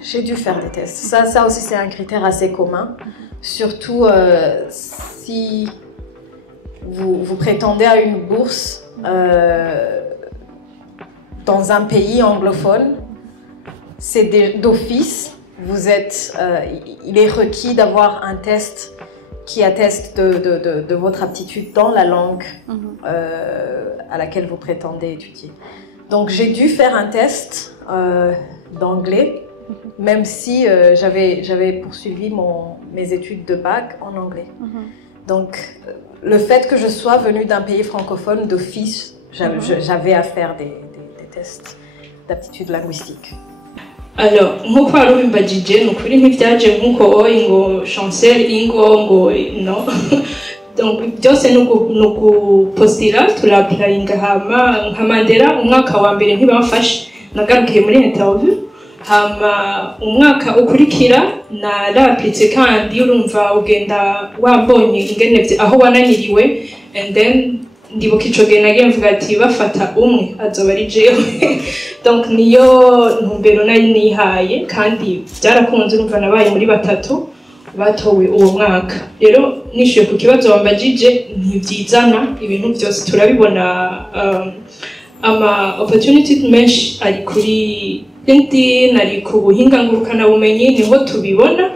J'ai dû faire des tests. Ça aussi, c'est un critère assez commun. Surtout si vous prétendez à une bourse dans un pays anglophone, c'est d'office. Il est requis d'avoir un test qui atteste de votre aptitude dans la langue à laquelle vous prétendez étudier. Donc j'ai dû faire un test d'anglais, même si j'avais poursuivi mes études de bac en anglais. Donc le fait que je sois venue d'un pays francophone, d'office, j'avais à faire des tests d'aptitude linguistique. Alors, nk'uko wari ubimbajije ni ukuri ntibyaje nk'uko ngo chancel ngo no donc byose ni ugupostira turapurayinga hama nkamandera umwaka wa mbere ntibamfashe nagarukiye muri interview hama umwaka ukurikira narapitse kandi urumva ugenda wambonye ingene aho wananiriwe and then ndibuka ico gihe nagiye mvuga ati bafata umwe azoba ari jewe donc niyo ntumbero nari nihaye kandi byarakunze urumva nabaye muri batatu batowe uwo mwaka. Rero nishuye ku kibazo wambajije ntibyizana ibintu byose turabibona ama opportunity menshi ari kuri LinkedIn ari ku buhinga ngurukana bumenyi niho tubibona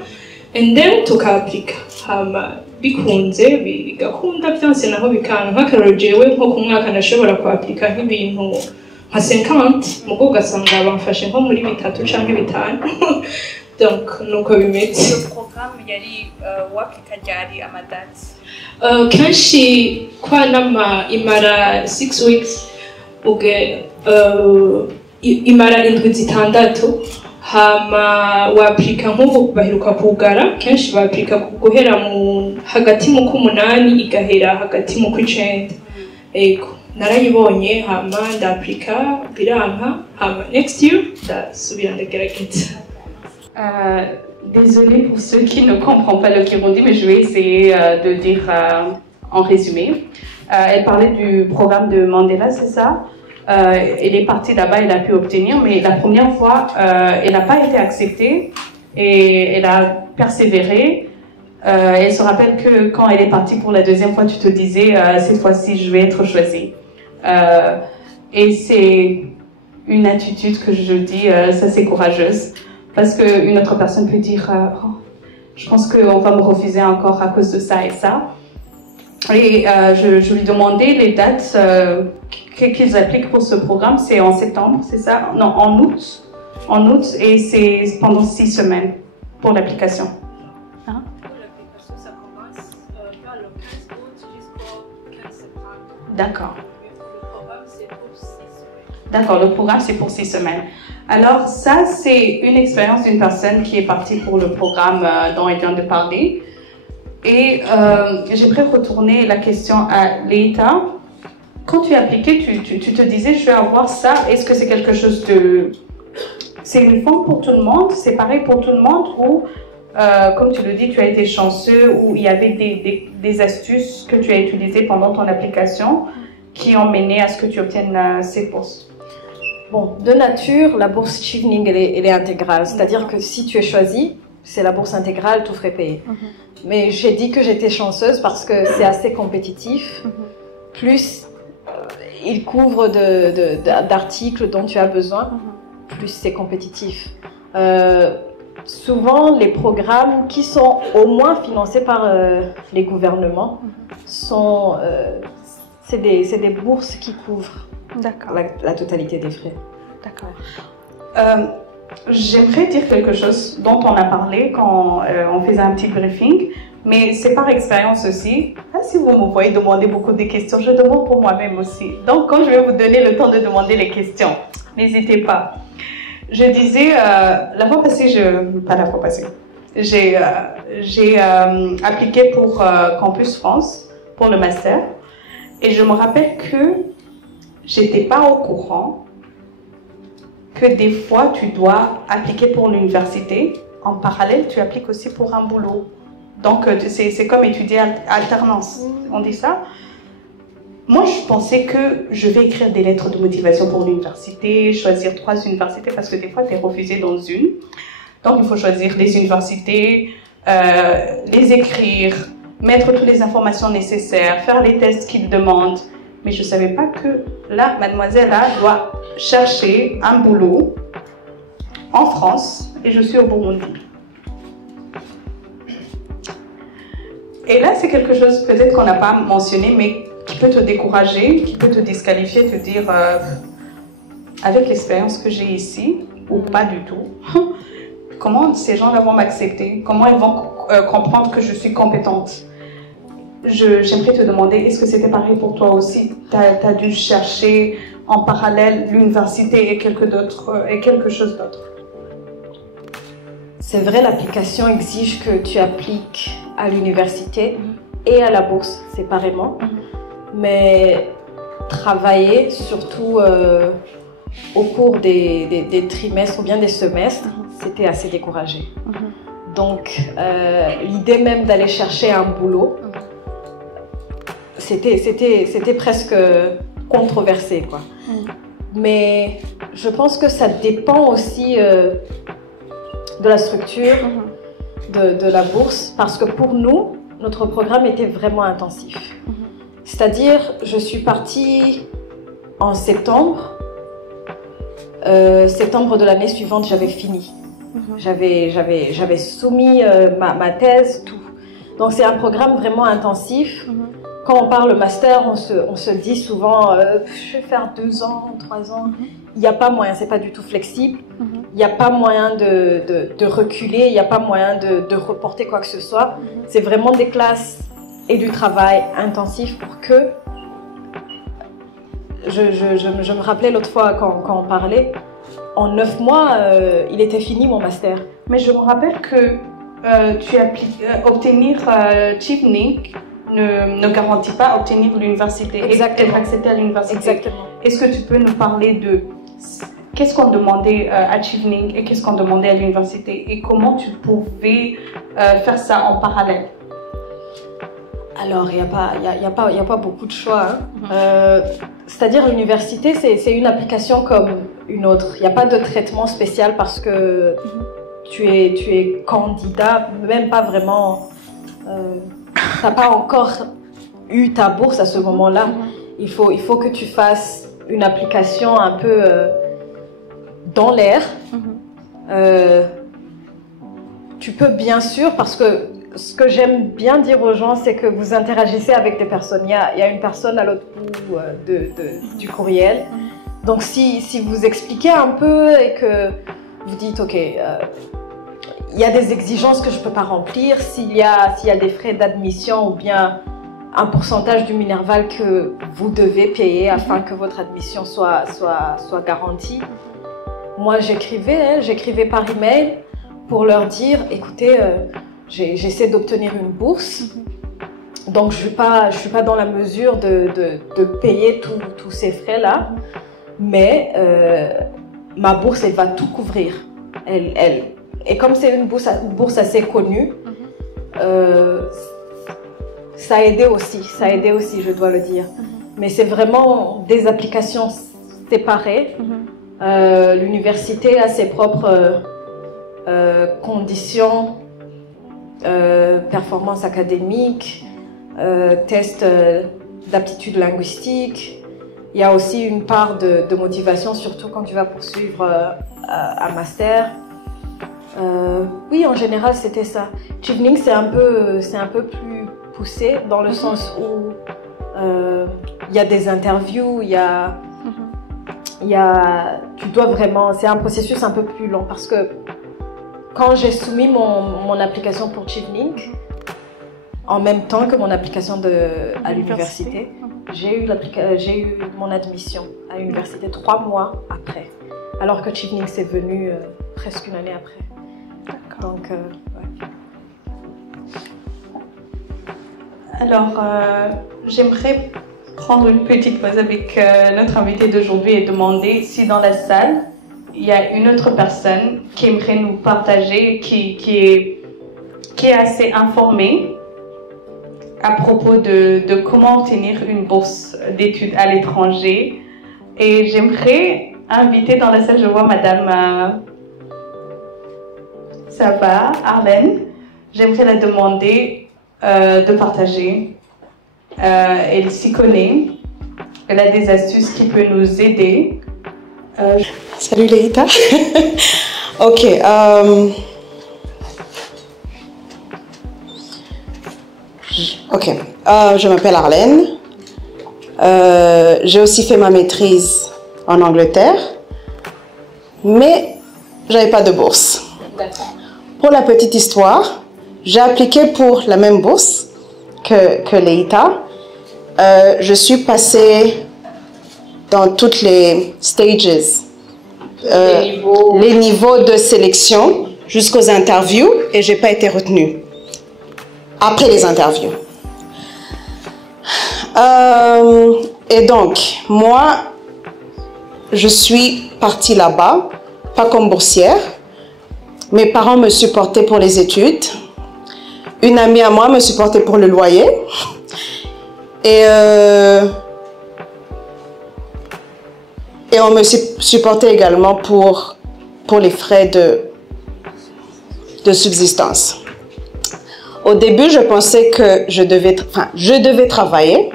and then tukaaplika hama bikunze bigakunda byose naho bikanga nk'akaroro jewe nko ku mwaka nashobora kuaplika nk'ibintu nka 50 mugo ugasanga bamfashe nko muri bitatu canke bitanu donc nuko bimeze. Le programme yari waplika ryari amadati kenshi kwa nama imara 6 weeks uge imara indwi zitandatu hama waplika nk'ubu baheruka kugara kenshi baplika guhera mu hagati mu kumunani igahera hagati mu kw'icenda ego narayibonye hama ndaplika biranka hama next year ndasubira ndagerageza. Désolée pour ceux qui ne comprennent pas le Kirundi, mais je vais essayer de dire en résumé. Elle parlait du programme de Mandela, c'est ça? Elle est partie là-bas, elle a pu obtenir, mais la première fois, elle n'a pas été acceptée et elle a persévéré. Elle se rappelle que quand elle est partie pour la deuxième fois, tu te disais, cette fois-ci, je vais être choisie. Et c'est une attitude que je dis, ça c'est courageuse. Parce qu'une autre personne peut dire, oh, je pense qu'on va me refuser encore à cause de ça et ça. Et je lui demandais les dates qu'ils appliquent pour ce programme. C'est en septembre, c'est ça? Non, en août. En août, et c'est pendant 6 semaines pour l'application. Hein? L'application, ça commence le 15 août jusqu'au 15 septembre. D'accord. Le programme, c'est pour 6 semaines. D'accord, le programme, c'est pour 6 semaines. Alors ça, c'est une expérience d'une personne qui est partie pour le programme dont elle vient de parler. Et j'aimerais retourner la question à Leïta. Quand tu appliquais, tu te disais, je vais avoir ça. Est-ce que c'est quelque chose de... C'est uniforme pour tout le monde? C'est pareil pour tout le monde? Ou, comme tu le dis, tu as été chanceux, ou il y avait des astuces que tu as utilisées pendant ton application qui ont mené à ce que tu obtiennes ces bourses? Bon, de nature, la bourse Chevening, elle est intégrale. C'est-à-dire que si tu es choisi, c'est la bourse intégrale, tout frais payé. Mais j'ai dit que j'étais chanceuse parce que c'est assez compétitif. Plus il couvre d'articles dont tu as besoin, plus c'est compétitif. Souvent, les programmes qui sont au moins financés par les gouvernements c'est des bourses qui couvrent la totalité des frais. D'accord. J'aimerais dire quelque chose dont on a parlé quand on faisait un petit briefing, mais c'est par expérience aussi. Ah, si vous me voyez demander beaucoup de questions, je demande pour moi-même aussi. Donc, quand je vais vous donner le temps de demander les questions, n'hésitez pas. Je disais, la fois passée, pas la fois passée, j'ai appliqué pour Campus France, pour le master, et je me rappelle que j'étais pas au courant que des fois tu dois appliquer pour l'université, en parallèle tu appliques aussi pour un boulot. Donc c'est comme étudier alternance, on dit ça. moi, je pensais que je vais écrire des lettres de motivation pour l'université, choisir 3 universités, parce que des fois, tu es refusé dans une. Donc, il faut choisir les universités, les écrire, mettre toutes les informations nécessaires, faire les tests qu'ils demandent. Mais je ne savais pas que là, mademoiselle là, doit chercher un boulot en France et je suis au Burundi. Et là, c'est quelque chose peut-être qu'on n'a pas mentionné, mais qui peut te décourager, qui peut te disqualifier, te dire avec l'expérience que j'ai ici, ou pas du tout, comment ces gens-là vont m'accepter? Comment ils vont comprendre que je suis compétente? J'aimerais te demander, est-ce que c'était pareil pour toi aussi? Tu as dû chercher en parallèle l'université et quelque chose d'autre? C'est vrai, l'application exige que tu appliques à l'université et à la bourse séparément. Mais travailler, surtout au cours des trimestres ou bien des semestres, c'était assez découragé. Donc, l'idée même d'aller chercher un boulot, c'était presque controversé, quoi. Mais je pense que ça dépend aussi de la structure de la bourse, parce que pour nous, notre programme était vraiment intensif. C'est-à-dire, je suis partie en septembre. Septembre de l'année suivante, j'avais fini. J'avais soumis ma thèse, tout. Donc c'est un programme vraiment intensif. Quand on parle master, on se dit souvent je vais faire 2 ans, 3 ans. Il n'y a pas moyen, c'est pas du tout flexible. Il n'y a pas moyen de reculer, il n'y a pas moyen de reporter quoi que ce soit. C'est vraiment des classes et du travail intensif pour que... Je me rappelais l'autre fois quand on parlait, en 9 mois, il était fini mon master. Mais je me rappelle que obtenir Chevening ne garantit pas obtenir l'université et être accepté à l'université. Exactement. Est-ce que tu peux nous parler de qu'est-ce qu'on demandait à Chevening et qu'est-ce qu'on demandait à l'université et comment tu pouvais faire ça en parallèle? Alors, il n'y a pas beaucoup de choix. C'est-à-dire, l'université, c'est une application comme une autre. Il n'y a pas de traitement spécial parce que tu es candidat, même pas vraiment... tu n'as pas encore eu ta bourse à ce moment-là. Il faut que tu fasses une application un peu dans l'air. Tu peux bien sûr, parce que ce que j'aime bien dire aux gens, c'est que vous interagissez avec des personnes. Il y a une personne à l'autre bout du courriel. Donc si vous expliquez un peu et que vous dites, ok, il y a des exigences que je ne peux pas remplir, s'il y a des frais d'admission ou bien un pourcentage du Minerval que vous devez payer afin que votre admission soit garantie. Moi, j'écrivais par email pour leur dire, écoutez, j'essaie d'obtenir une bourse, donc je suis pas dans la mesure de payer tous ces frais-là, mais ma bourse, elle va tout couvrir. Et comme c'est une bourse assez connue, ça a aidé aussi, je dois le dire. Mais c'est vraiment des applications séparées. L'université a ses propres conditions, performance académique, tests d'aptitude linguistique. Il y a aussi une part de motivation, surtout quand tu vas poursuivre un master. Oui, en général, c'était ça. Chevening, c'est un peu plus poussé dans le sens où il y a des interviews, tu dois vraiment, c'est un processus un peu plus long parce que quand j'ai soumis mon application pour Chevening, en même temps que mon application à l'université, j'ai eu mon admission à l'université 3 mois après, alors que Chevening c'est venu presque une année après. Donc, ouais. Alors, j'aimerais prendre une petite pause avec notre invité d'aujourd'hui et demander si dans la salle, il y a une autre personne qui aimerait nous partager, qui est assez informée à propos de comment obtenir une bourse d'études à l'étranger. Et j'aimerais inviter dans la salle, je vois Madame ça va, Arlène. J'aimerais la demander de partager. Elle s'y connaît. Elle a des astuces qui peuvent nous aider. Salut Leïta. Ok. Ok. Je m'appelle Arlène. J'ai aussi fait ma maîtrise en Angleterre, mais j'avais pas de bourse. Pour la petite histoire, j'ai appliqué pour la même bourse que Leïta. Je suis passée dans toutes les stages, les niveaux de sélection jusqu'aux interviews et j'ai pas été retenue après les interviews. Et donc, moi, je suis partie là-bas, pas comme boursière. Mes parents me supportaient pour les études. Une amie à moi me supportait pour le loyer. Et on me supportait également pour les frais de subsistance. Au début, je pensais que je devais travailler.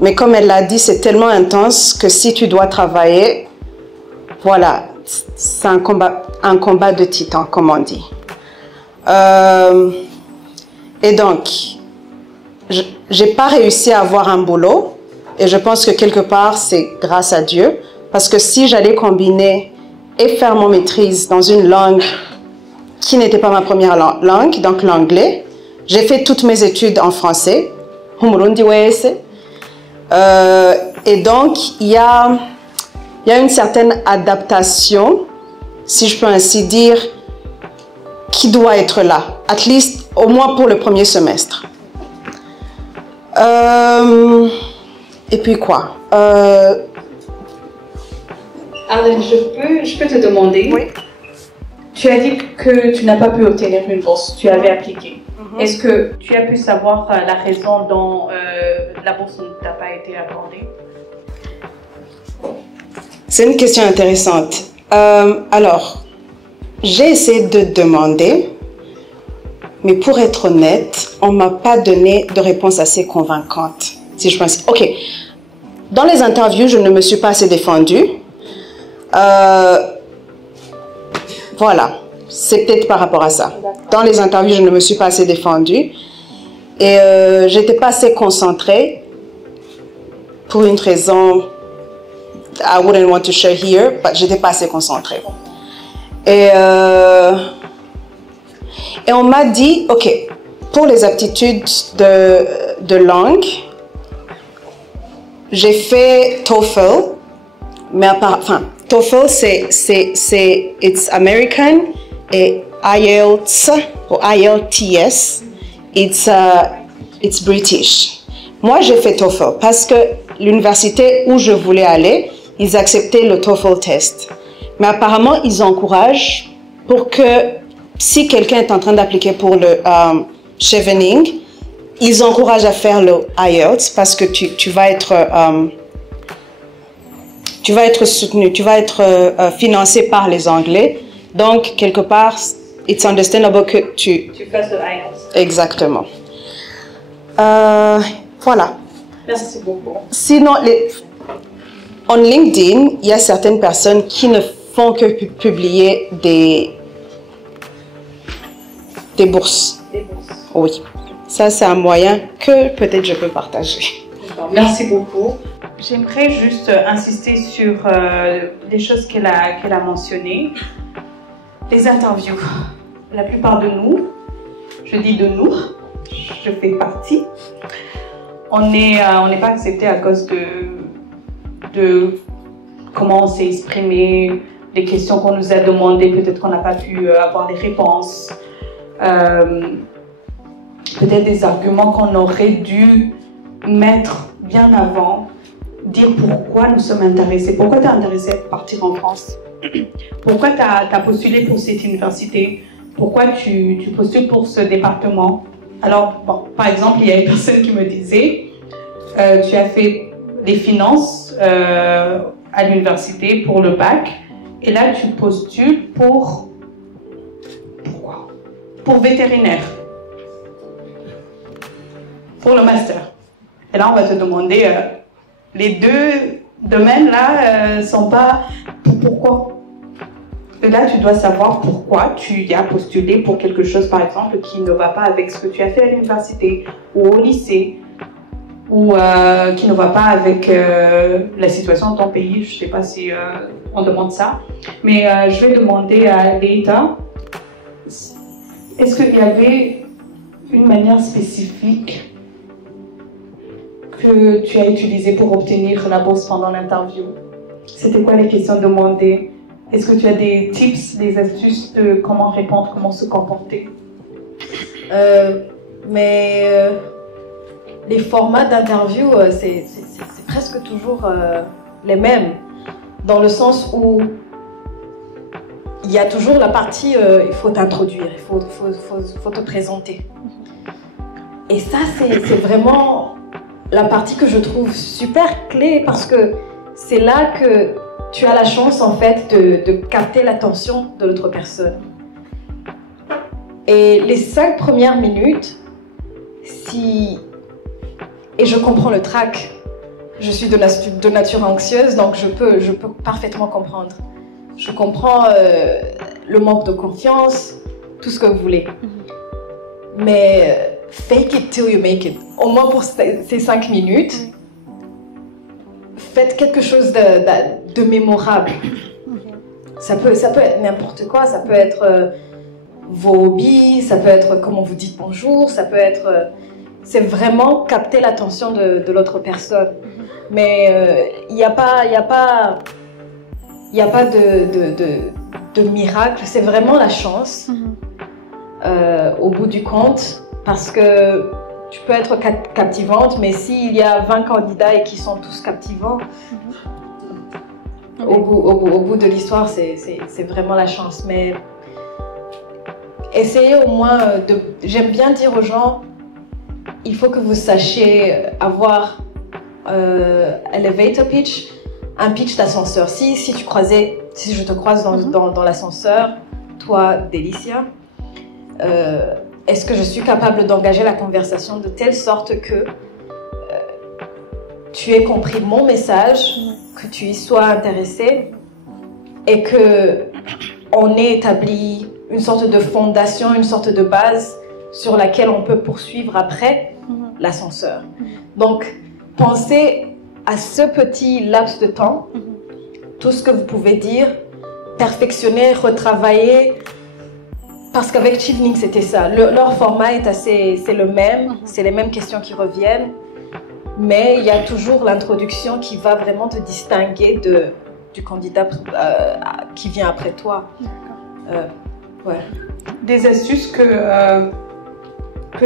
Mais comme elle l'a dit, c'est tellement intense que si tu dois travailler, voilà, c'est un combat de titans, comme on dit. Et donc, j'ai pas réussi à avoir un boulot. Et je pense que quelque part, c'est grâce à Dieu. Parce que si j'allais combiner et faire mon maîtrise dans une langue qui n'était pas ma première langue, donc l'anglais, j'ai fait toutes mes études en français. Et donc, il y a une certaine adaptation, si je peux ainsi dire, qui doit être là, at least, au moins pour le premier semestre. Et puis quoi? Arlène, je peux te demander. Oui. Tu as dit que tu n'as pas pu obtenir une bourse, tu avais appliqué. Est-ce que tu as pu savoir la raison dont la bourse ne t'a pas été accordée? C'est une question intéressante. Alors, j'ai essayé de demander, mais pour être honnête, on ne m'a pas donné de réponse assez convaincante. Si je pense, ok, dans les interviews, je ne me suis pas assez défendue. Voilà, c'est peut-être par rapport à ça. Dans les interviews, je ne me suis pas assez défendue et je n'étais pas assez concentrée pour une raison I wouldn't want to share here, but j'étais pas assez concentrée. Et on m'a dit, ok, pour les aptitudes de langue, j'ai fait TOEFL, mais enfin, TOEFL it's American et IELTS ou IELTS, it's British. Moi, j'ai fait TOEFL parce que l'université où je voulais aller, ils acceptaient le TOEFL test. Mais apparemment, ils encouragent pour que si quelqu'un est en train d'appliquer pour le Chevening, ils encouragent à faire le IELTS parce que tu vas être soutenu, tu vas être financé par les Anglais. Donc, quelque part, it's understandable que tu fasses le IELTS. Exactement. Voilà. Merci beaucoup. Sinon, en LinkedIn, il y a certaines personnes qui ne font que publier des bourses. Des bourses. Oui. Ça, c'est un moyen que peut-être je peux partager. Merci beaucoup. J'aimerais juste insister sur des choses qu'elle a mentionnées. Les interviews. La plupart de nous, je dis de nous, je fais partie, on n'est pas accepté à cause de comment on s'est exprimé, les questions qu'on nous a demandées, peut-être qu'on n'a pas pu avoir les réponses, peut-être des arguments qu'on aurait dû mettre bien avant, dire pourquoi nous sommes intéressés, pourquoi tu es intéressé à partir en France, pourquoi tu as postulé pour cette université, pourquoi tu postules pour ce département. Alors, bon, par exemple, il y a une personne qui me disait, tu as fait des finances à l'université pour le bac, et là tu postules pour pourquoi? Pour vétérinaire, pour le master. Et là on va te demander, les deux domaines là sont pas pourquoi. Et là tu dois savoir pourquoi tu y as postulé pour quelque chose par exemple qui ne va pas avec ce que tu as fait à l'université ou au lycée, ou qui ne va pas avec la situation de ton pays. Je ne sais pas si on demande ça, mais je vais demander à l'État, est-ce qu'il y avait une manière spécifique que tu as utilisée pour obtenir la bourse pendant l'interview? C'était quoi les questions demandées? Est-ce que tu as des tips, des astuces de comment répondre, comment se comporter? Les formats d'interview, c'est presque toujours les mêmes, dans le sens où il y a toujours la partie il faut t'introduire, il faut te présenter. Et ça, c'est vraiment la partie que je trouve super clé, parce que c'est là que tu as la chance en fait de capter l'attention de l'autre personne. Et les 5 premières minutes, et je comprends le trac. Je suis de nature anxieuse, donc je peux parfaitement comprendre. Je comprends le manque de confiance, tout ce que vous voulez. Mais fake it till you make it. Au moins pour ces 5 minutes, faites quelque chose de mémorable. Ça peut être n'importe quoi, ça peut être vos hobbies, ça peut être comment vous dites bonjour, ça peut être... c'est vraiment capter l'attention de l'autre personne. Mais il n'y a pas de miracle, c'est vraiment la chance au bout du compte, parce que tu peux être captivante, mais s'il y a 20 candidats et qui sont tous captivants, au bout de l'histoire, c'est vraiment la chance. Mais essayez au moins de... J'aime bien dire aux gens, il faut que vous sachiez avoir elevator pitch, un pitch d'ascenseur. Si je te croise dans l'ascenseur, toi, Délicia, est-ce que je suis capable d'engager la conversation de telle sorte que tu aies compris mon message, que tu y sois intéressé, et que on ait établi une sorte de fondation, une sorte de base sur laquelle on peut poursuivre après l'ascenseur. Donc, pensez à ce petit laps de temps, tout ce que vous pouvez dire, perfectionner, retravailler, parce qu'avec Chevening, c'était ça. Leur format c'est le même, c'est les mêmes questions qui reviennent, mais il y a toujours l'introduction qui va vraiment te distinguer du candidat qui vient après toi. Ouais. Des astuces que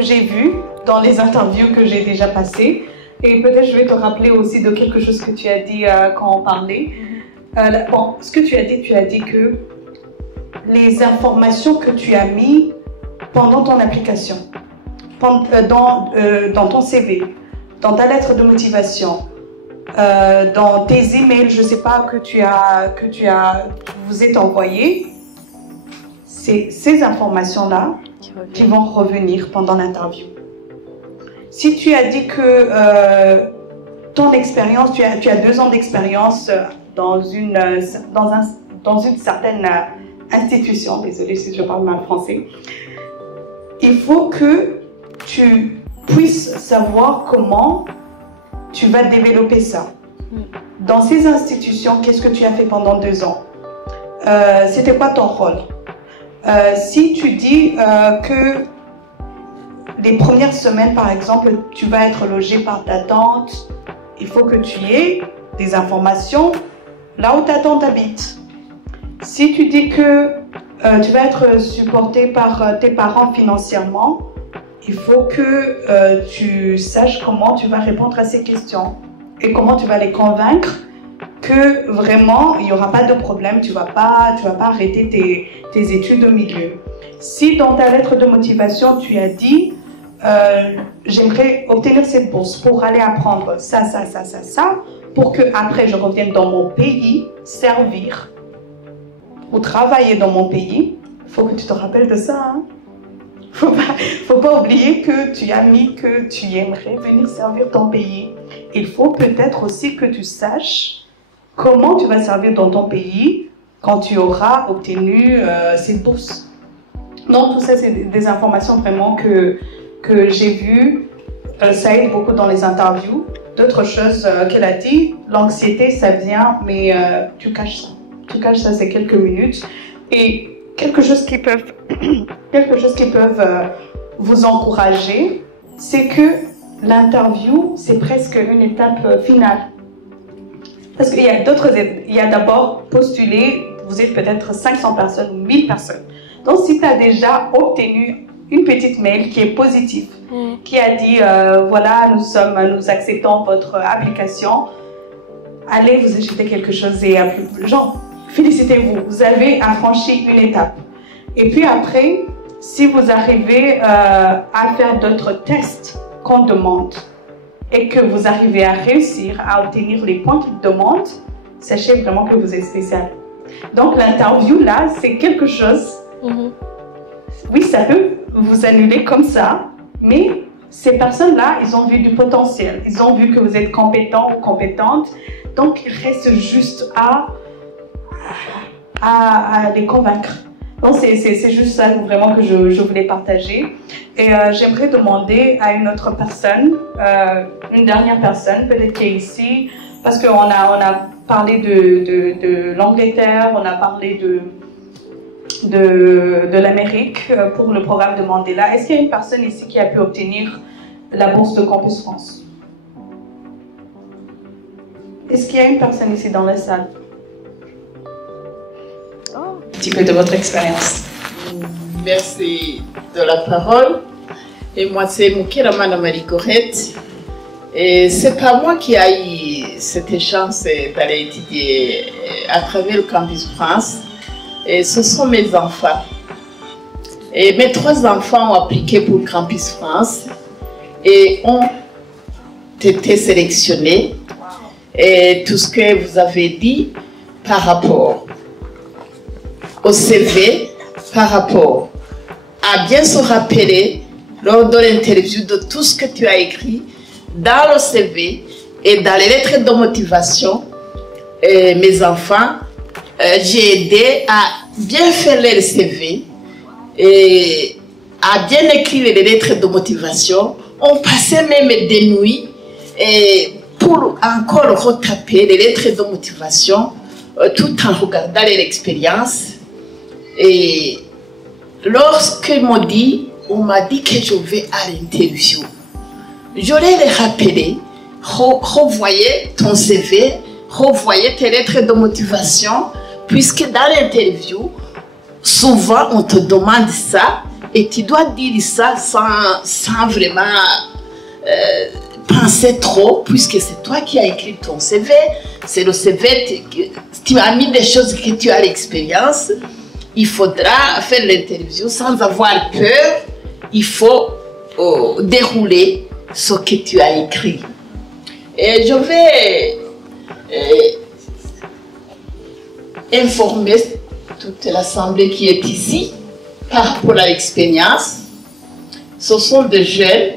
j'ai vues dans les interviews que j'ai déjà passées, et peut-être je vais te rappeler aussi de quelque chose que tu as dit quand on parlait. Ce que tu as dit que les informations que tu as mis pendant ton application, dans ton CV, dans ta lettre de motivation, dans tes emails, je ne sais pas, vous êtes envoyés, c'est ces informations-là qui vont revenir pendant l'interview. Si tu as dit que ton expérience, tu as 2 ans d'expérience dans une certaine institution, désolée si je parle mal français, il faut que tu puisses savoir comment tu vas développer ça. Dans ces institutions, qu'est-ce que tu as fait pendant 2 ans? C'était quoi ton rôle? Si tu dis que les premières semaines, par exemple, tu vas être logé par ta tante, il faut que tu aies des informations là où ta tante habite. Si tu dis que tu vas être supporté par tes parents financièrement, il faut que tu saches comment tu vas répondre à ces questions et comment tu vas les convaincre que vraiment il n'y aura pas de problème, tu vas pas arrêter tes études au milieu. Si dans ta lettre de motivation tu as dit j'aimerais obtenir cette bourse pour aller apprendre ça, pour que après je revienne dans mon pays, servir ou travailler dans mon pays. Il faut que tu te rappelles de ça. Hein? Faut pas oublier que tu as mis que tu aimerais venir servir ton pays. Il faut peut-être aussi que tu saches comment tu vas servir dans ton pays quand tu auras obtenu cette bourse. Donc tout ça, c'est des informations vraiment que j'ai vues. Ça aide beaucoup dans les interviews. D'autres choses qu'elle a dit, l'anxiété, ça vient, mais tu caches ça. Tu caches ça, c'est quelques minutes. Et quelque chose qui peuvent vous encourager, c'est que l'interview, c'est presque une étape finale. Parce qu'il y a d'abord postuler, vous êtes peut-être 500 personnes ou 1000 personnes. Donc si tu as déjà obtenu une petite mail qui est positive, qui a dit voilà, nous acceptons votre application, allez vous acheter quelque chose et genre, félicitez-vous, vous avez franchi une étape. Et puis après, si vous arrivez à faire d'autres tests qu'on demande et que vous arrivez à réussir à obtenir les points qu'ils demandent, sachez vraiment que vous êtes spécial. Donc l'interview là, c'est quelque chose, oui, ça peut vous annuler comme ça, mais ces personnes-là, ils ont vu du potentiel, ils ont vu que vous êtes compétent ou compétente, donc il reste juste à les convaincre. Donc c'est juste ça vraiment que je voulais partager. Et j'aimerais demander à une autre personne, une dernière personne, peut-être qui est ici, parce qu'on a parlé de l'Angleterre, on a parlé de l'Amérique pour le programme de Mandela. Est-ce qu'il y a une personne ici qui a pu obtenir la bourse de Campus France? Est-ce qu'il y a une personne ici dans la salle? Un petit peu de votre expérience. Merci de la parole. Et moi, c'est Moukiramana Marie-Corette. Et c'est pas moi qui a eu cette chance d'aller étudier à travers le Campus France. Et ce sont mes enfants. Et mes 3 enfants ont appliqué pour le Campus France et ont été sélectionnés. Et tout ce que vous avez dit par rapport au CV, par rapport à bien se rappeler lors de l'interview de tout ce que tu as écrit dans le CV et dans les lettres de motivation. Mes enfants, j'ai aidé à bien faire le CV et à bien écrire les lettres de motivation. On passait même des nuits pour encore retaper les lettres de motivation tout en regardant leur expérience. Et lorsqu'ils m'ont dit, on m'a dit que je vais à l'interview, j'aurais les rappelé, revoyez ton CV, revoyez tes lettres de motivation, puisque dans l'interview, souvent on te demande ça et tu dois dire ça sans vraiment penser trop, puisque c'est toi qui as écrit ton CV, c'est le CV, tu as mis des choses que tu as l'expérience. Il faudra faire l'interview sans avoir peur. Il faut dérouler ce que tu as écrit. Et je vais informer toute l'assemblée qui est ici par rapport à l'expérience. Ce sont des jeunes,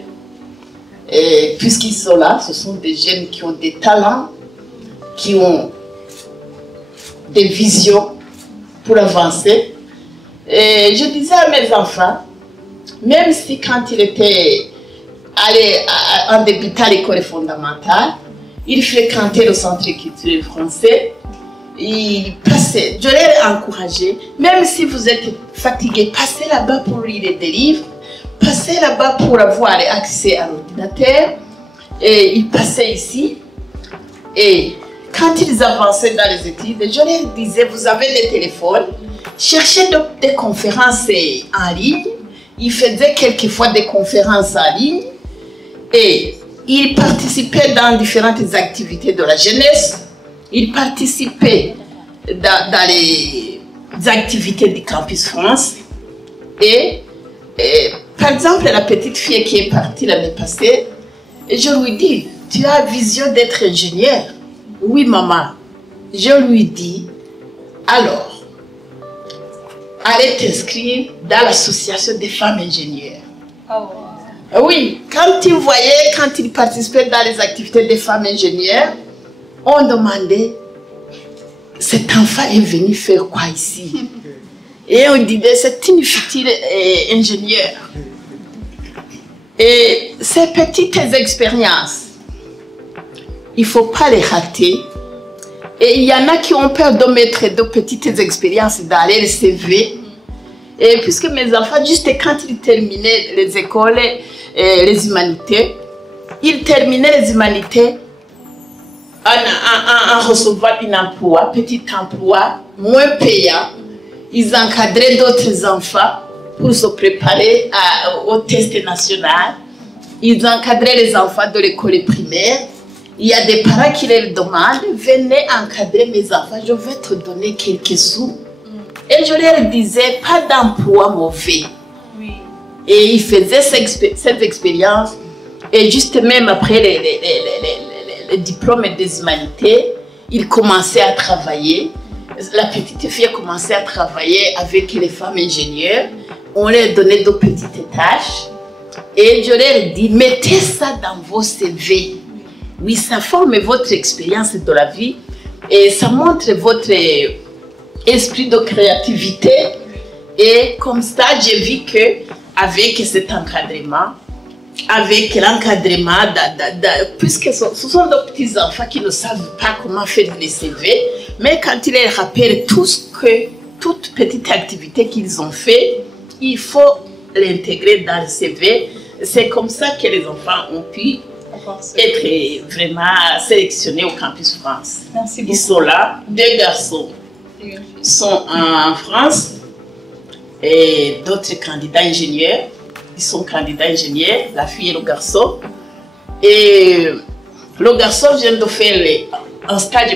et puisqu'ils sont là, ce sont des jeunes qui ont des talents, qui ont des visions pour avancer. Et je disais à mes enfants, même si quand il était allé en débutant à l'école fondamentale, il fréquentait le centre culturel français, il passait, je l'ai encouragé, même si vous êtes fatigué, passez là-bas pour lire des livres, passez là-bas pour avoir accès à l'ordinateur. Et ils passaient ici, et quand ils avançaient dans les études, je leur disais, vous avez les téléphones, cherchez des conférences en ligne. Ils faisaient quelquefois des conférences en ligne et ils participaient dans différentes activités de la jeunesse. Ils participaient dans les activités du Campus France et Par exemple, la petite fille qui est partie l'année passée, et je lui dis, tu as vision d'être ingénieur? Oui, maman. Je lui dis, alors, allez t'inscrire dans l'association des femmes ingénieures. Oh. Oui, quand il participait dans les activités des femmes ingénieures, on demandait, cet enfant est venu faire quoi ici? Et on disait, c'est une futile ingénieure. Et ces petites expériences, il ne faut pas les rater. Et il y en a qui ont peur de mettre de petites expériences dans leur CV. Et puisque mes enfants, juste quand ils terminaient les écoles, les humanités, ils terminaient les humanités en recevant un emploi, petit emploi, moins payant. Ils encadraient d'autres enfants pour se préparer au test national. Ils encadraient les enfants de l'école primaire. Il y a des parents qui leur demandent, venez encadrer mes enfants, je vais te donner quelques sous. Et je leur disais, pas d'emploi mauvais. Oui. Et ils faisaient cette expérience. Et juste même après les diplômes des humanités, ils commençaient à travailler. La petite fille a commencé à travailler avec les femmes ingénieures. On leur donnait de petites tâches. Et je leur dis, mettez ça dans vos CV. Oui, ça forme votre expérience de la vie. Et ça montre votre esprit de créativité. Et comme ça, j'ai vu qu'avec cet encadrement, avec l'encadrement, puisque ce sont de petits enfants qui ne savent pas comment faire les CV, mais quand ils leur rappellent toute petite activité qu'ils ont fait, il faut l'intégrer dans le CV. C'est comme ça que les enfants ont pu être vraiment sélectionnés au Campus France. Merci beaucoup. Ils sont là, 2 garçons sont en France et d'autres candidats ingénieurs. Ils sont candidats ingénieurs, la fille et le garçon. Et le garçon vient de faire un stage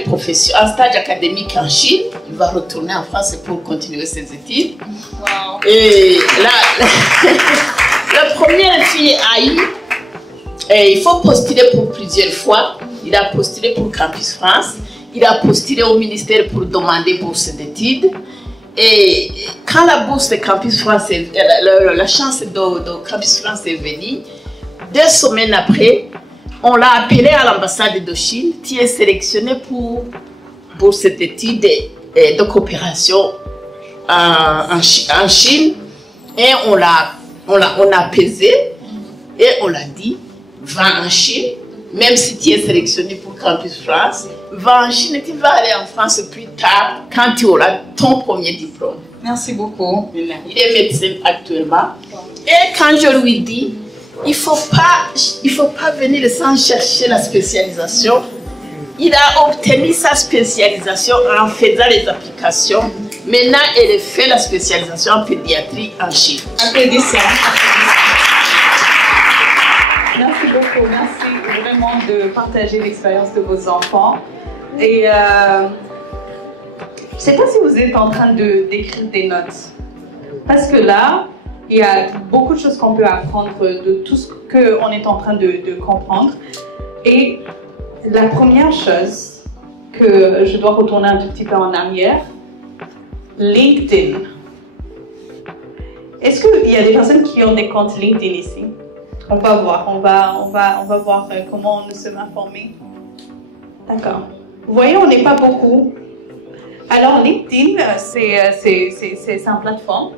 académique en Chine. Il va retourner en France pour continuer ses études. Wow. Et la première fille a eu, il faut postuler pour plusieurs fois. Il a postulé pour Campus France. Il a postulé au ministère pour demander bourse d'études. Et quand la bourse de Campus France, la chance de Campus France est venue, 2 semaines après, on l'a appelé à l'ambassade de Chine, qui est sélectionné pour bourse d'études et de coopération en Chine. Et on a pesé et on l'a dit, va en Chine, même si tu es sélectionné pour Campus France, va en Chine et tu vas aller en France plus tard quand tu auras ton premier diplôme. Merci beaucoup. Il est médecin actuellement. Et quand je lui dis, il ne faut pas venir sans chercher la spécialisation, il a obtenu sa spécialisation en faisant les applications. Maintenant, elle fait la spécialisation en pédiatrie en Chine. Applaudissements. Merci beaucoup. Merci vraiment de partager l'expérience de vos enfants. Et je ne sais pas si vous êtes en train d'écrire des notes. Parce que là, il y a beaucoup de choses qu'on peut apprendre de tout ce qu'on est en train de comprendre. Et la première chose que je dois retourner un tout petit peu en arrière, LinkedIn. Est-ce qu'il y a des personnes qui ont des comptes LinkedIn ici? On va voir, on va voir comment nous sommes informés. D'accord. Vous voyez, on n'est pas beaucoup. Alors LinkedIn, c'est une plateforme.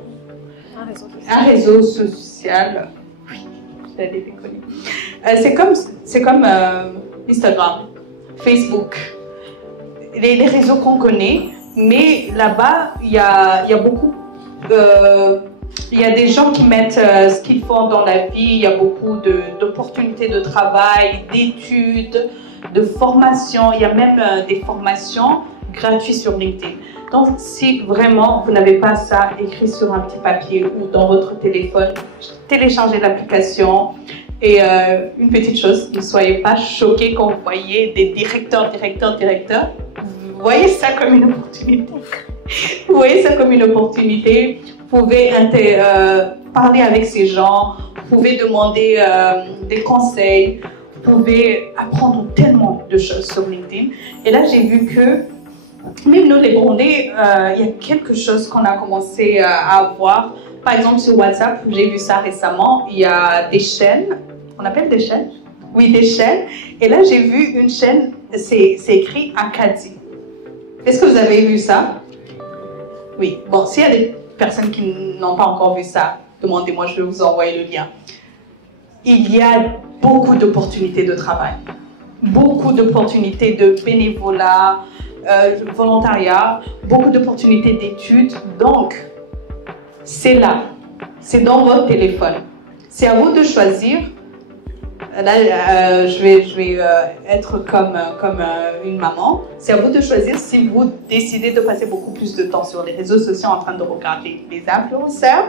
Un réseau social. Oui, je l'avais déconné. C'est comme Instagram, Facebook, les réseaux qu'on connaît, mais là-bas, il y a beaucoup. Il y a des gens qui mettent ce qu'ils font dans la vie, il y a beaucoup d'opportunités de travail, d'études, de formations, il y a même des formations gratuites sur LinkedIn. Donc, si vraiment vous n'avez pas ça écrit sur un petit papier ou dans votre téléphone, téléchargez l'application. Et une petite chose, ne soyez pas choqués quand vous voyez des directeurs. Vous voyez ça comme une opportunité. Vous voyez ça comme une opportunité. Vous pouvez parler avec ces gens, vous pouvez demander des conseils, vous pouvez apprendre tellement de choses sur LinkedIn. Et là, j'ai vu que même nous, les Burundais, il y a quelque chose qu'on a commencé à avoir. Par exemple, sur WhatsApp, j'ai vu ça récemment, il y a des chaînes, on appelle des chaînes? Oui, des chaînes. Et là, j'ai vu une chaîne, c'est écrit Acadie. Est-ce que vous avez vu ça? Oui. Bon, s'il y a des personnes qui n'ont pas encore vu ça, demandez-moi, je vais vous envoyer le lien. Il y a beaucoup d'opportunités de travail, beaucoup d'opportunités de bénévolat, volontariat, beaucoup d'opportunités d'études. Donc, c'est là, c'est dans votre téléphone. C'est à vous de choisir. Là, je vais être comme une maman. C'est à vous de choisir si vous décidez de passer beaucoup plus de temps sur les réseaux sociaux en train de regarder les influenceurs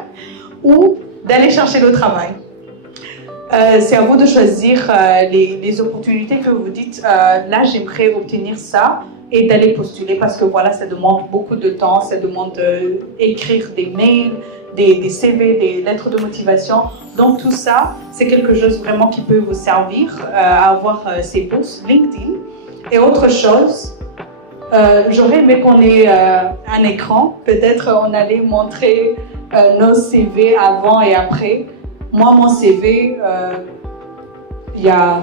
ou d'aller chercher le travail. C'est à vous de choisir les opportunités que vous dites, là j'aimerais obtenir ça, et d'aller postuler parce que voilà, ça demande beaucoup de temps, ça demande d'écrire des mails, des CV, des lettres de motivation. Donc tout ça, c'est quelque chose vraiment qui peut vous servir à avoir ces bourses LinkedIn. Et autre chose, j'aurais aimé qu'on ait un écran. Peut-être on allait montrer nos CV avant et après. Moi, mon CV, il y a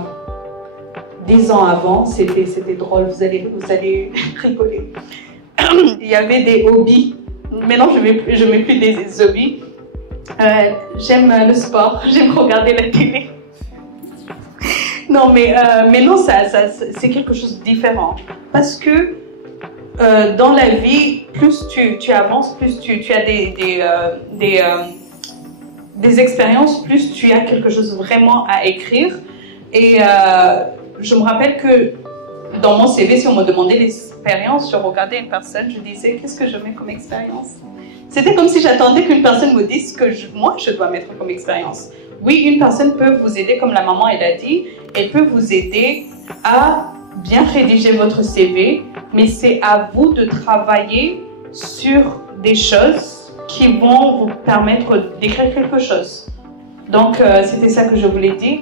10 ans avant, c'était drôle, vous allez rigoler. Il y avait des hobbies. Maintenant, je mets plus des hobbies. J'aime le sport, j'aime regarder la télé. Non, mais non, c'est quelque chose de différent. Parce que dans la vie, plus tu avances, plus tu as des expériences, plus tu as quelque chose vraiment à écrire. Et je me rappelle que dans mon CV, si on me demandait l'expérience, je regardais une personne, je disais, qu'est-ce que je mets comme expérience? C'était comme si j'attendais qu'une personne me dise ce que moi, je dois mettre comme expérience. Oui, une personne peut vous aider, comme la maman, elle a dit, elle peut vous aider à bien rédiger votre CV, mais c'est à vous de travailler sur des choses qui vont vous permettre d'écrire quelque chose. Donc, c'était ça que je voulais dire.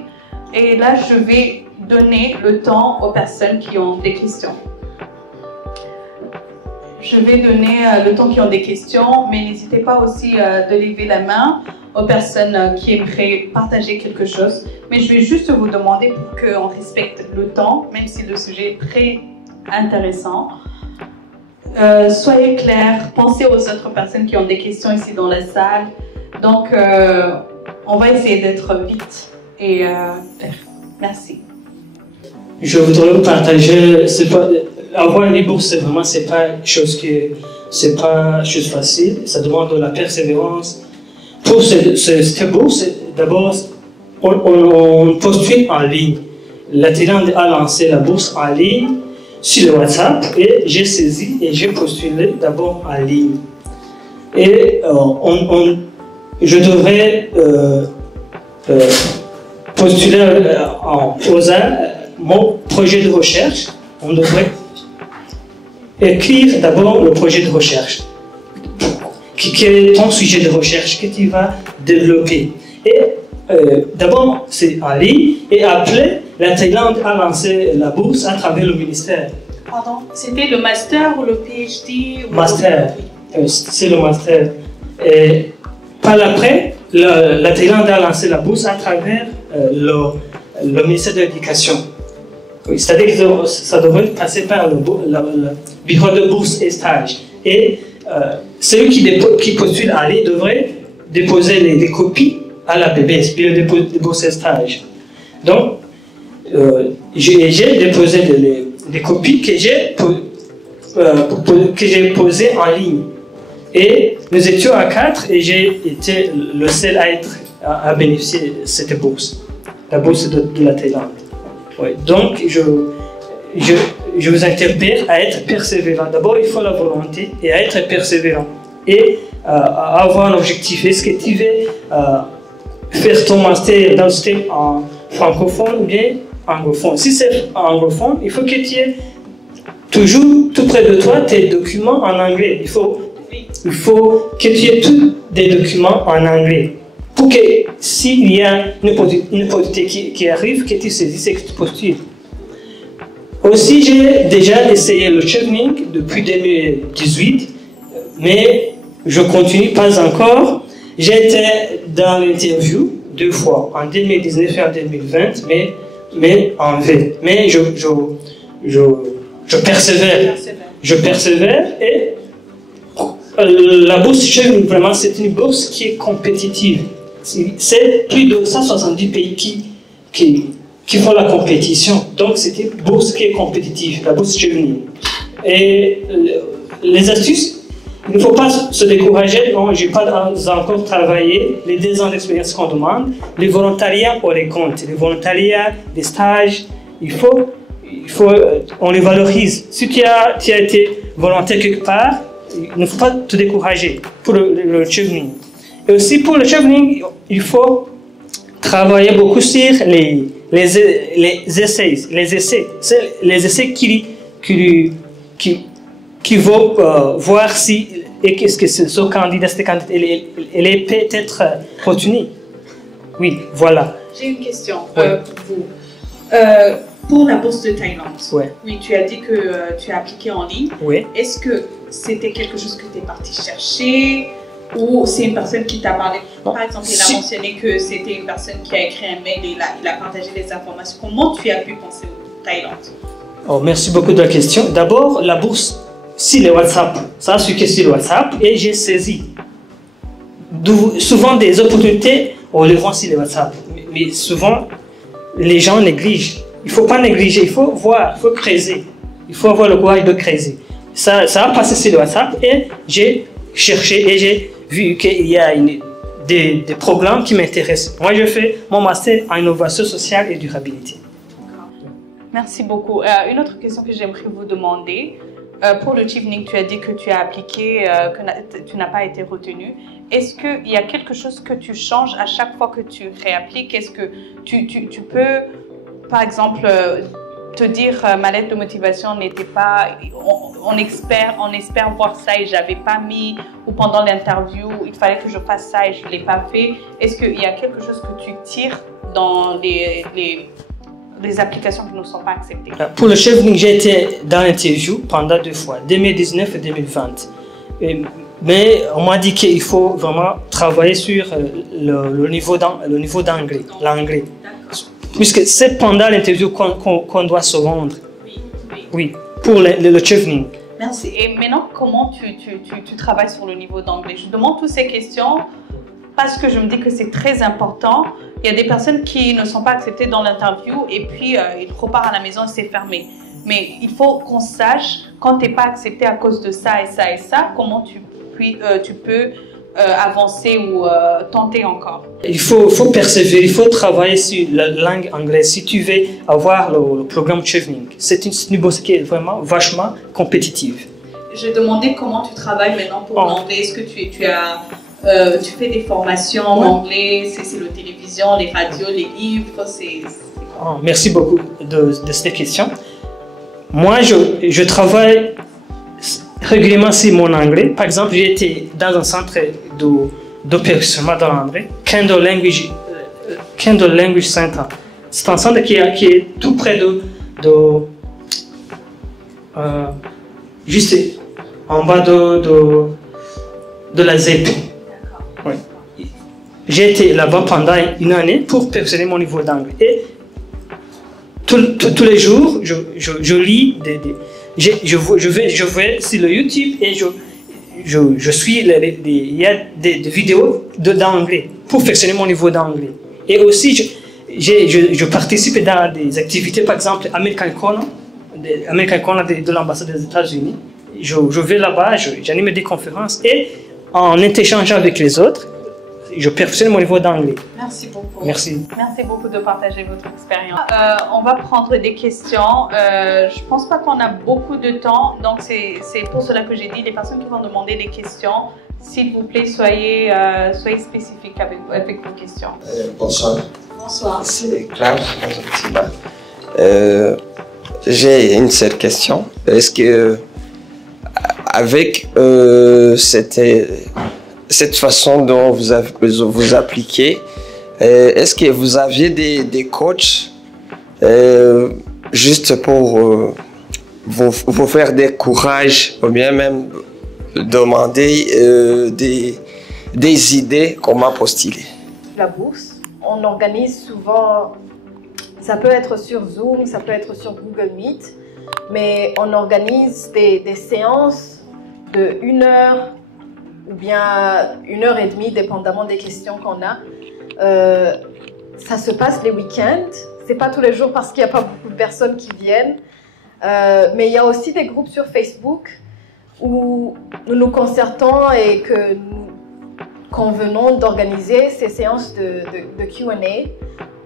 Et là, je vais donner le temps aux personnes qui ont des questions. Je vais donner le temps qui ont des questions, mais n'hésitez pas aussi de lever la main aux personnes qui aimeraient partager quelque chose. Mais je vais juste vous demander pour qu'on respecte le temps, même si le sujet est très intéressant. Soyez clairs, pensez aux autres personnes qui ont des questions ici dans la salle. Donc, on va essayer d'être vite et clair. Merci. Je voudrais vous partager, avoir une bourse, c'est pas chose facile, ça demande de la persévérance. Pour cette bourse, d'abord, on postule en ligne. La Thaïlande a lancé la bourse en ligne sur le WhatsApp et j'ai saisi et j'ai postulé d'abord en ligne. Et je devrais postuler en posant mon projet de recherche. On devrait écrire d'abord le projet de recherche. Quel est ton sujet de recherche que tu vas développer? Et d'abord, c'est en ligne. Et après, la Thaïlande a lancé la bourse à travers le ministère. Pardon, c'était le master ou le PhD ou Master. C'est le master. Et par après, la Thaïlande a lancé la bourse à travers le ministère de l'Éducation. C'est-à-dire que ça devrait passer par le bureau de bourse et stage. Et celui qui postule en ligne devrait déposer les copies à la BBS, bureau de bourse et stage. Donc, j'ai déposé des copies que j'ai posées en ligne. Et nous étions à 4 et j'ai été le seul à bénéficier de cette bourse, la bourse de la Thaïlande. Ouais. Donc, je vous interpelle à être persévérant. D'abord, il faut la volonté et à être persévérant. Et à avoir un objectif. Est-ce que tu veux faire ton master dans le système en francophone ou bien anglophone? Si c'est anglophone, il faut que tu aies toujours tout près de toi tes documents en anglais. Il faut que tu aies tous des documents en anglais. pour que s'il y a une opportunité qui arrive, que tu saisisses et que tu postules. Aussi, j'ai déjà essayé le chevening depuis 2018, mais je continue pas encore. J'étais dans l'interview 2 fois, en 2019 et en 2020, mais en V. Mais je persévère. Je persévère et la bourse chevening, vraiment, c'est une bourse qui est compétitive. C'est plus de 170 pays qui font la compétition. Donc, c'est une bourse qui est compétitive, la bourse chevening. Et les astuces, il ne faut pas se décourager. Non, je n'ai pas encore travaillé les 2 ans d'expérience qu'on demande. Les volontariats, on les compte. Les volontariats, les stages, on les valorise. Si tu as été volontaire quelque part, il ne faut pas te décourager pour le chevening. Et aussi pour le chevening, il faut travailler beaucoup sur les essais. C'est les essais qui vont voir si est-ce que ce candidat, cette candidate, elle est peut-être retenue. Oui, voilà. J'ai une question Ouais. pour vous. Pour la bourse de Thaïlande, Ouais. oui, tu as dit que tu as appliqué en ligne. Oui. Est-ce que c'était quelque chose que tu es parti chercher ou c'est une personne qui t'a parlé? Par exemple, il a mentionné que c'était une personne qui a écrit un mail et il a partagé des informations. Comment tu as pu penser au Thaïlande? Oh, merci beaucoup de la question. D'abord, la bourse, si le WhatsApp, ça a su que sur le WhatsApp et j'ai saisi. Souvent, des opportunités, on les voit sur le WhatsApp. Mais souvent, les gens négligent. Il ne faut pas négliger, il faut voir, il faut creuser. Il faut avoir le courage de creuser. Ça a passé sur le WhatsApp et j'ai cherché et j'ai vu qu'il y a des programmes qui m'intéressent. Moi, je fais mon master en innovation sociale et durabilité. Merci beaucoup. Une autre question que j'aimerais vous demander. Pour le chevening, tu as dit que tu as appliqué, que tu n'as pas été retenu. Est-ce qu'il y a quelque chose que tu changes à chaque fois que tu réappliques? Est-ce que tu peux, par exemple, te dire ma lettre de motivation n'était pas, on espère voir ça et j'avais pas mis, ou pendant l'interview il fallait que je fasse ça et je l'ai pas fait. Est-ce qu'il y a quelque chose que tu tires dans les applications qui ne sont pas acceptées? Pour le chevening, j'ai été dans l'interview pendant 2 fois, 2019 et 2020. Mais on m'a dit qu'il faut vraiment travailler sur le niveau d'anglais, l'anglais. Puisque c'est pendant l'interview qu'on doit se rendre. Oui, pour le chevening. Merci. Et maintenant, comment tu travailles sur le niveau d'anglais? Je demande toutes ces questions parce que je me dis que c'est très important. Il y a des personnes qui ne sont pas acceptées dans l'interview et puis ils repartent à la maison et c'est fermé. Mais il faut qu'on sache, quand tu n'es pas accepté à cause de ça et ça et ça, comment tu peux avancer ou tenter encore. Il faut persévérer, il faut travailler sur la langue anglaise si tu veux avoir le programme chevening. C'est une bourse qui est vraiment vachement compétitive. Je demandais comment tu travailles maintenant pour l'anglais. Est-ce que tu fais des formations en anglais? C'est la télévision, les radios, les livres, Merci beaucoup de cette question. Moi, je travaille régulièrement sur mon anglais. Par exemple, j'ai été dans un centre de perfectionnement dans l'anglais, Kendall Language Center. C'est un centre qui est tout près juste en bas de la ZEP. Oui. J'ai été là-bas pendant 1 année pour perfectionner mon niveau d'anglais. Et tous les jours, je lis je vais sur le YouTube et je suis il y a des vidéos d'anglais pour perfectionner mon niveau d'anglais. Et aussi, je participe dans des activités, par exemple, American Corner de l'ambassade des États-Unis. Je vais là-bas, j'anime des conférences et en interchangeant avec les autres, je perfectionne mon niveau d'anglais. Merci beaucoup. Merci. Merci beaucoup de partager votre expérience. On va prendre des questions. Je ne pense pas qu'on a beaucoup de temps, donc c'est pour cela que j'ai dit les personnes qui vont demander des questions, s'il vous plaît, soyez spécifiques avec vos questions. Bonsoir. Bonsoir. C'est Klaus. J'ai une seule question. Est-ce que avec cette façon dont vous appliquez, est-ce que vous aviez des coachs juste pour vous faire des courages ou bien même demander des idées comment postuler? La bourse, on organise souvent, ça peut être sur Zoom, ça peut être sur Google Meet, mais on organise des séances de 1 heure ou bien 1h30, dépendamment des questions qu'on a. Ça se passe les week-ends, c'est pas tous les jours parce qu'il n'y a pas beaucoup de personnes qui viennent, mais il y a aussi des groupes sur Facebook où nous nous concertons et que nous convenons d'organiser ces séances de Q&A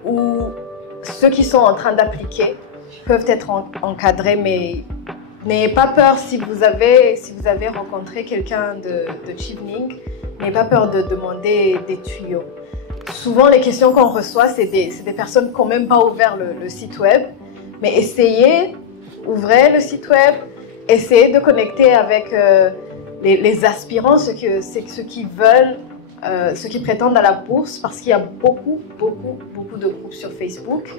où ceux qui sont en train d'appliquer peuvent être encadrés, mais n'ayez pas peur si vous avez rencontré quelqu'un de Chevening, n'ayez pas peur de demander des tuyaux. Souvent, les questions qu'on reçoit, c'est des personnes qui n'ont même pas ouvert le site web, mais essayez, ouvrez le site web, essayez de connecter avec les aspirants, ceux qui veulent, ceux qui prétendent à la bourse, parce qu'il y a beaucoup de groupes sur Facebook,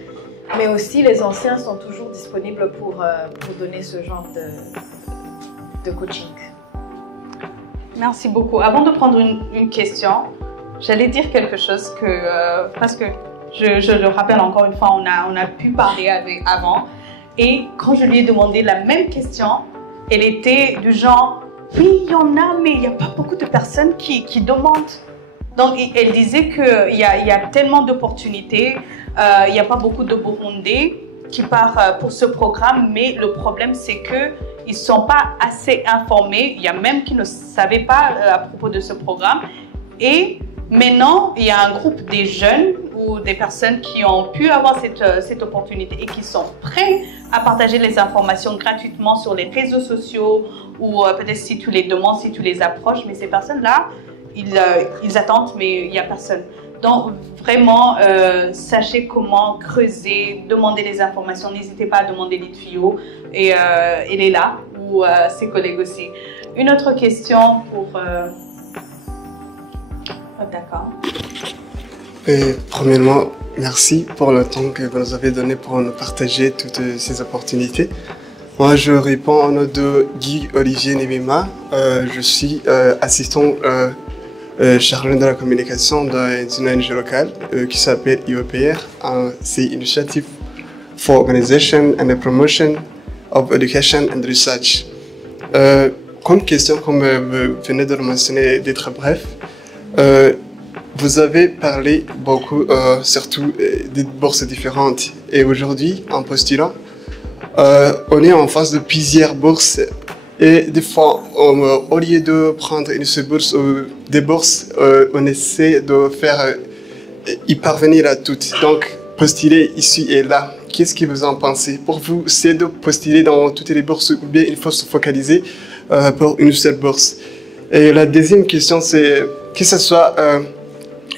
mais aussi les anciens sont toujours disponibles pour donner ce genre de coaching. Merci beaucoup. Avant de prendre une question, j'allais dire quelque chose parce que je le rappelle encore une fois, on a pu parler avant, et quand je lui ai demandé la même question, elle était du genre, oui, il y en a, mais il n'y a pas beaucoup de personnes qui demandent. Donc, elle disait qu'il y a tellement d'opportunités, il n'y a pas beaucoup de Burundais qui partent pour ce programme, mais le problème, c'est qu'ils ne sont pas assez informés. Il y a même qui ne savaient pas à propos de ce programme. Et maintenant, il y a un groupe des jeunes ou des personnes qui ont pu avoir cette opportunité et qui sont prêts à partager les informations gratuitement sur les réseaux sociaux ou peut-être si tu les demandes, si tu les approches. Mais ces personnes-là, ils attendent, mais il n'y a personne. Donc, vraiment, sachez comment creuser, demander les informations. N'hésitez pas à demander les tuyaux. Et elle est là, ou ses collègues aussi. Une autre question pour... Oh, d'accord. Premièrement, merci pour le temps que vous nous avez donné pour nous partager toutes ces opportunités. Moi, je réponds au nom de Guy Olivier Nebima. Je suis assistant chargé de la communication dans une ONG locale qui s'appelle IOPR. C'est Initiative for Organization and the Promotion of Education and Research. Comme question, comme vous venez de le mentionner, d'être bref, vous avez parlé beaucoup, surtout des bourses différentes. Et aujourd'hui, en postulant, on est en face de plusieurs bourses. Et des fois, au lieu de prendre une seule bourse ou des bourses, on essaie de faire y parvenir à toutes. Donc, postuler ici et là. Qu'est-ce que vous en pensez? Pour vous, c'est de postuler dans toutes les bourses ou bien il faut se focaliser pour une seule bourse? Et la deuxième question, c'est que ce soit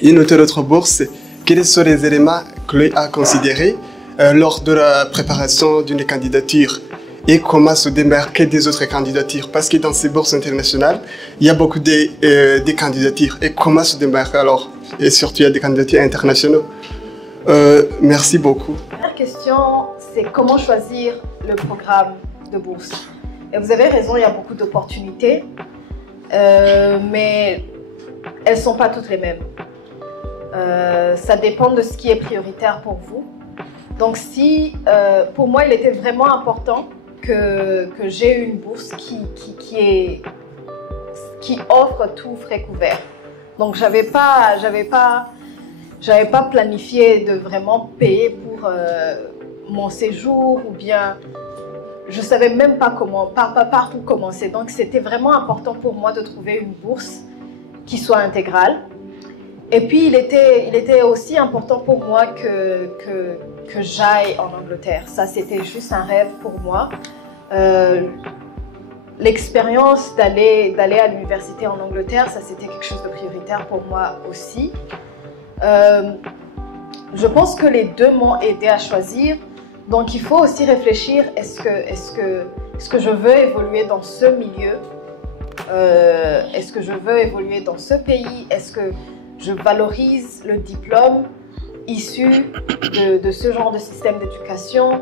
une ou autre bourse, quels sont les éléments clés à considérer lors de la préparation d'une candidature et comment se démarquer des autres candidatures? Parce que dans ces bourses internationales, il y a beaucoup de candidatures. Et comment se démarquer alors? Et surtout, il y a des candidatures internationaux. Merci beaucoup. La première question, c'est comment choisir le programme de bourse? Et vous avez raison, il y a beaucoup d'opportunités, mais elles ne sont pas toutes les mêmes. Ça dépend de ce qui est prioritaire pour vous. Donc si, pour moi, il était vraiment important que j'ai une bourse qui offre tout frais couvert. Donc j'avais pas planifié de vraiment payer pour mon séjour ou bien je savais même pas par où commencer. Donc c'était vraiment important pour moi de trouver une bourse qui soit intégrale. Et puis il était aussi important pour moi que j'aille en Angleterre. Ça, c'était juste un rêve pour moi. L'expérience d'aller à l'université en Angleterre, ça, c'était quelque chose de prioritaire pour moi aussi. Je pense que les deux m'ont aidé à choisir. Donc, il faut aussi réfléchir, est-ce que je veux évoluer dans ce milieu Est-ce que je veux évoluer dans ce pays? Est-ce que je valorise le diplôme issu de ce genre de système d'éducation?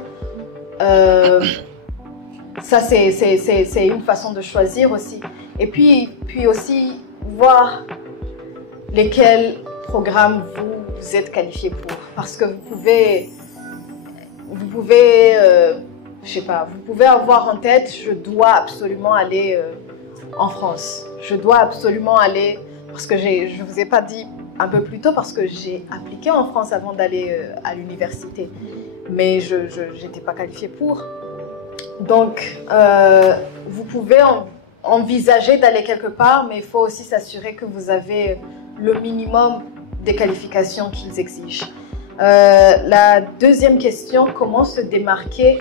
Ça, c'est une façon de choisir aussi. Et puis aussi voir lesquels programmes vous êtes qualifié pour. Parce que vous pouvez je sais pas, vous pouvez avoir en tête, je dois absolument aller en France. Je dois absolument aller, parce que je vous ai pas dit un peu plus tôt, parce que j'ai appliqué en France avant d'aller à l'université. Mais je n'étais pas qualifiée pour. Donc, vous pouvez envisager d'aller quelque part, mais il faut aussi s'assurer que vous avez le minimum des qualifications qu'ils exigent. La deuxième question, comment se démarquer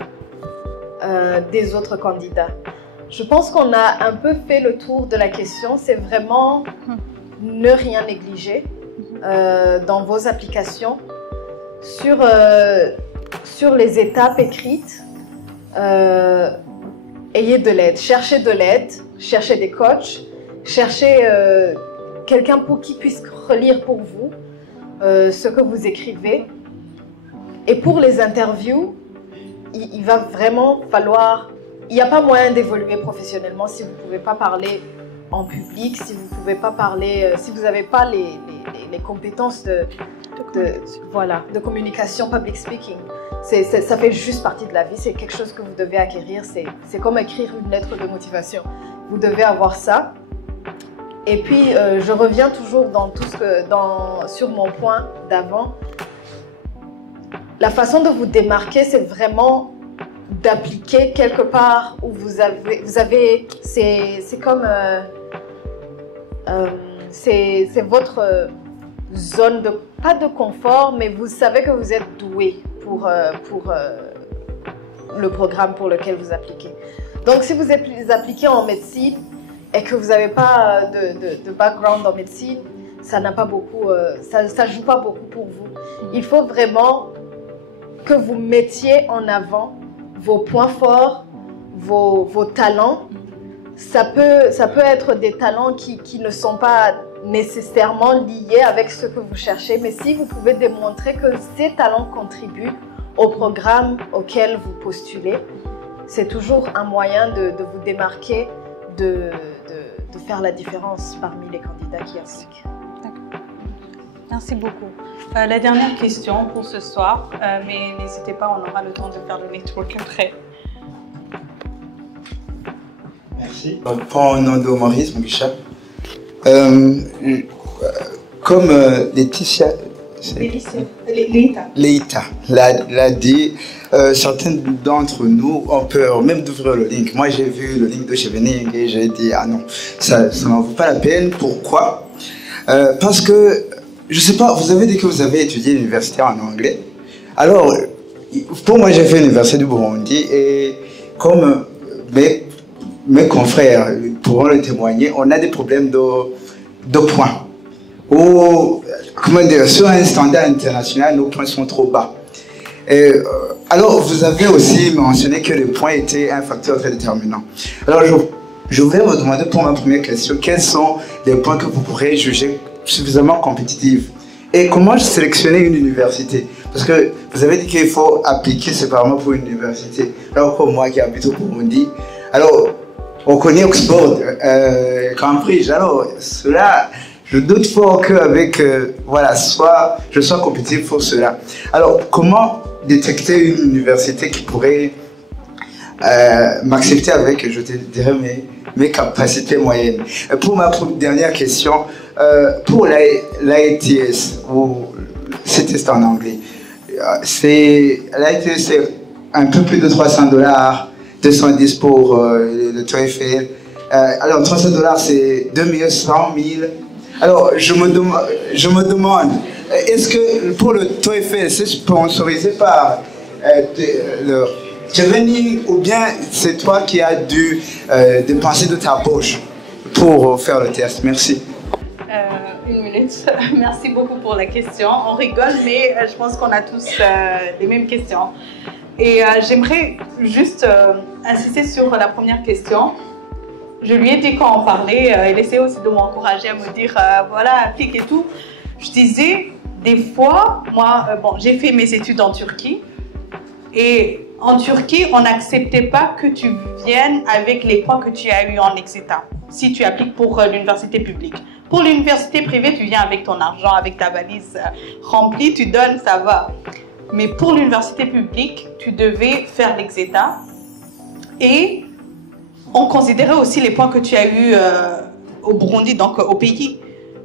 des autres candidats? Je pense qu'on a un peu fait le tour de la question. C'est vraiment ne rien négliger dans vos applications. Sur les étapes écrites, ayez de l'aide, cherchez des coachs, cherchez quelqu'un pour qui puisse relire pour vous ce que vous écrivez. Et pour les interviews, il va vraiment falloir... Il n'y a pas moyen d'évoluer professionnellement si vous ne pouvez pas parler en public, si vous pouvez pas parler, si vous n'avez pas les compétences de communication, public speaking. Ça fait juste partie de la vie, c'est quelque chose que vous devez acquérir, c'est comme écrire une lettre de motivation. Vous devez avoir ça. Et puis, je reviens toujours sur mon point d'avant. La façon de vous démarquer, c'est vraiment d'appliquer quelque part où vous avez c'est comme c'est votre zone pas de confort, mais vous savez que vous êtes doué pour le programme pour lequel vous appliquez. Donc si vous appliquez en médecine et que vous n'avez pas de background en médecine, ça n'a pas beaucoup ça joue pas beaucoup pour vous. Il faut vraiment que vous mettiez en avant vos points forts, vos talents. Ça peut être des talents qui ne sont pas nécessairement liés avec ce que vous cherchez, mais si vous pouvez démontrer que ces talents contribuent au programme auquel vous postulez, c'est toujours un moyen de vous démarquer, de faire la différence parmi les candidats qui appliquent. D'accord. Merci beaucoup. La dernière question pour ce soir, mais n'hésitez pas, on aura le temps de faire le network après. Merci. Pour le nom de Maurice Mugisha, comme Laetitia l'a dit, certains d'entre nous ont peur même d'ouvrir le link. Moi, j'ai vu le link de Chevening et j'ai dit, ah non, ça n'en vaut pas la peine. Pourquoi? Parce que, je sais pas, vous avez dit que vous avez étudié l'université en anglais. Alors, pour moi, j'ai fait l'université du Burundi et comme mes confrères pourront le témoigner, on a des problèmes de points. Ou, comment dire, sur un standard international, nos points sont trop bas. Alors, vous avez aussi mentionné que les points étaient un facteur très déterminant. Alors, je vais vous demander pour ma première question, quels sont les points que vous pourrez juger suffisamment compétitifs? Et comment sélectionner une université? Parce que vous avez dit qu'il faut appliquer séparément pour une université. Alors, comme moi qui habite au Burundi, alors, on connaît Oxford, Cambridge, alors cela, je doute fort qu'avec, voilà, je sois compétitif pour cela. Alors, comment détecter une université qui pourrait m'accepter avec, je te dirais, mes capacités moyennes? Pour ma dernière question, pour l'AITS, ou c'est test en anglais, l'AITS c'est un peu plus de $300, 210 pour le TOEFL. Alors, $300, c'est 2 100 000. Alors, je me demande, est-ce que pour le TOEFL, c'est sponsorisé par le Chevening ou bien c'est toi qui as dû dépenser de ta poche pour faire le test? Merci. Une minute. Merci beaucoup pour la question. On rigole, mais je pense qu'on a tous les mêmes questions. Et j'aimerais juste insister sur la première question. je lui ai dit quand on parlait, elle essayait aussi de m'encourager à me dire, voilà, applique et tout. Je disais, des fois, moi, j'ai fait mes études en Turquie. Et en Turquie, on n'acceptait pas que tu viennes avec les points que tu as eu en Exeter, si tu appliques pour l'université publique. Pour l'université privée, tu viens avec ton argent, avec ta valise remplie, tu donnes, ça va. Mais pour l'université publique, tu devais faire l'Exeter. Et on considérait aussi les points que tu as eus au Burundi, donc au pays.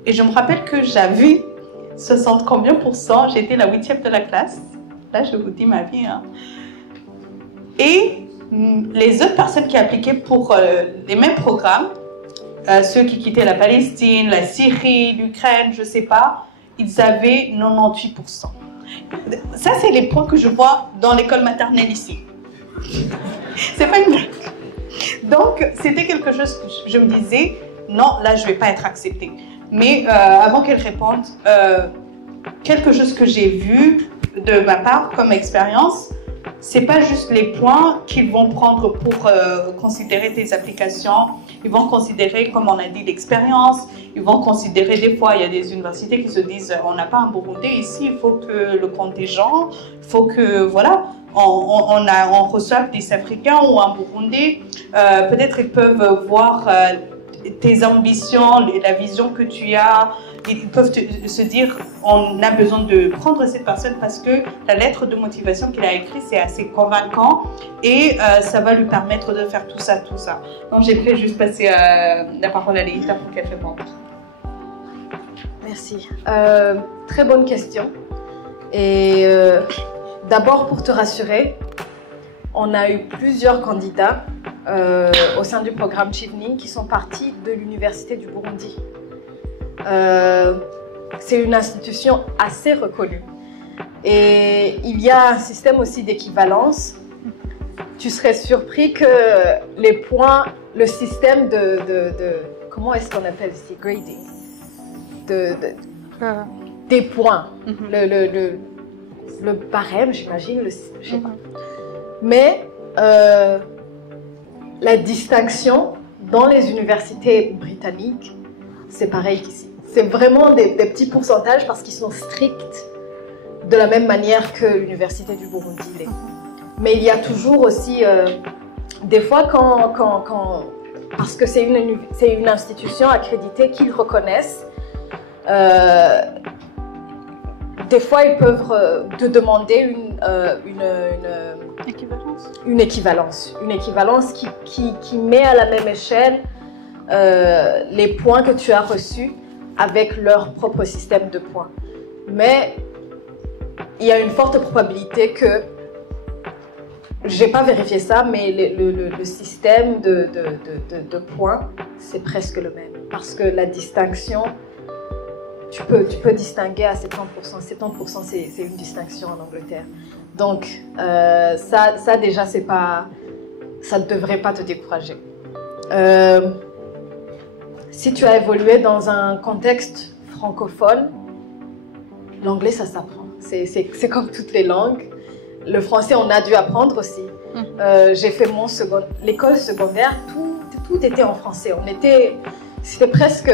Et je me rappelle que j'avais 60 combien %, j'étais la 8e de la classe. Là, je vous dis ma vie. Hein. Et les autres personnes qui appliquaient pour les mêmes programmes, ceux qui quittaient la Palestine, la Syrie, l'Ukraine, je ne sais pas, ils avaient 98%. Ça, c'est les points que je vois dans l'école maternelle ici. C'est pas une blague. Donc, c'était quelque chose que je me disais, non, là, je ne vais pas être acceptée. Mais avant qu'elle réponde, quelque chose que j'ai vu de ma part comme expérience, c'est pas juste les points qu'ils vont prendre pour considérer tes applications. Ils vont considérer, comme on a dit, l'expérience. Ils vont considérer, des fois, il y a des universités qui se disent on n'a pas un Burundais ici, il faut que le contingent, il faut que, voilà, on reçoive des Africains ou un Burundais. Peut-être ils peuvent voir tes ambitions, la vision que tu as. Ils peuvent se dire, on a besoin de prendre cette personne parce que la lettre de motivation qu'il a écrite, c'est assez convaincant et ça va lui permettre de faire tout ça, tout ça. Donc, j'aimerais juste passer la parole à Léita pour qu'elle réponde. Merci. Très bonne question. Et d'abord, pour te rassurer, on a eu plusieurs candidats au sein du programme Chevening qui sont partis de l'Université du Burundi. C'est une institution assez reconnue. Et il y a un système aussi d'équivalence. Tu serais surpris que les points, le système comment est-ce qu'on appelle ici, grading, des points, le barème, j'imagine, je sais pas. Mais la distinction dans les universités britanniques, c'est pareil qu'ici. C'est vraiment des petits pourcentages parce qu'ils sont stricts de la même manière que l'université du Burundi l'est. Mais il y a toujours aussi, des fois parce que c'est une institution accréditée qu'ils reconnaissent, des fois ils peuvent te demander une équivalence qui met à la même échelle les points que tu as reçus avec leur propre système de points. Mais il y a une forte probabilité que, j'ai pas vérifié ça, mais le système de points, c'est presque le même. Parce que la distinction, tu peux distinguer à 70%. 70%, c'est une distinction en Angleterre. Donc, ça déjà, ça ne devrait pas te décourager. Si tu as évolué dans un contexte francophone, l'anglais, ça s'apprend. C'est comme toutes les langues. Le français, on a dû apprendre aussi. J'ai fait l'école secondaire, tout était en français. C'était presque...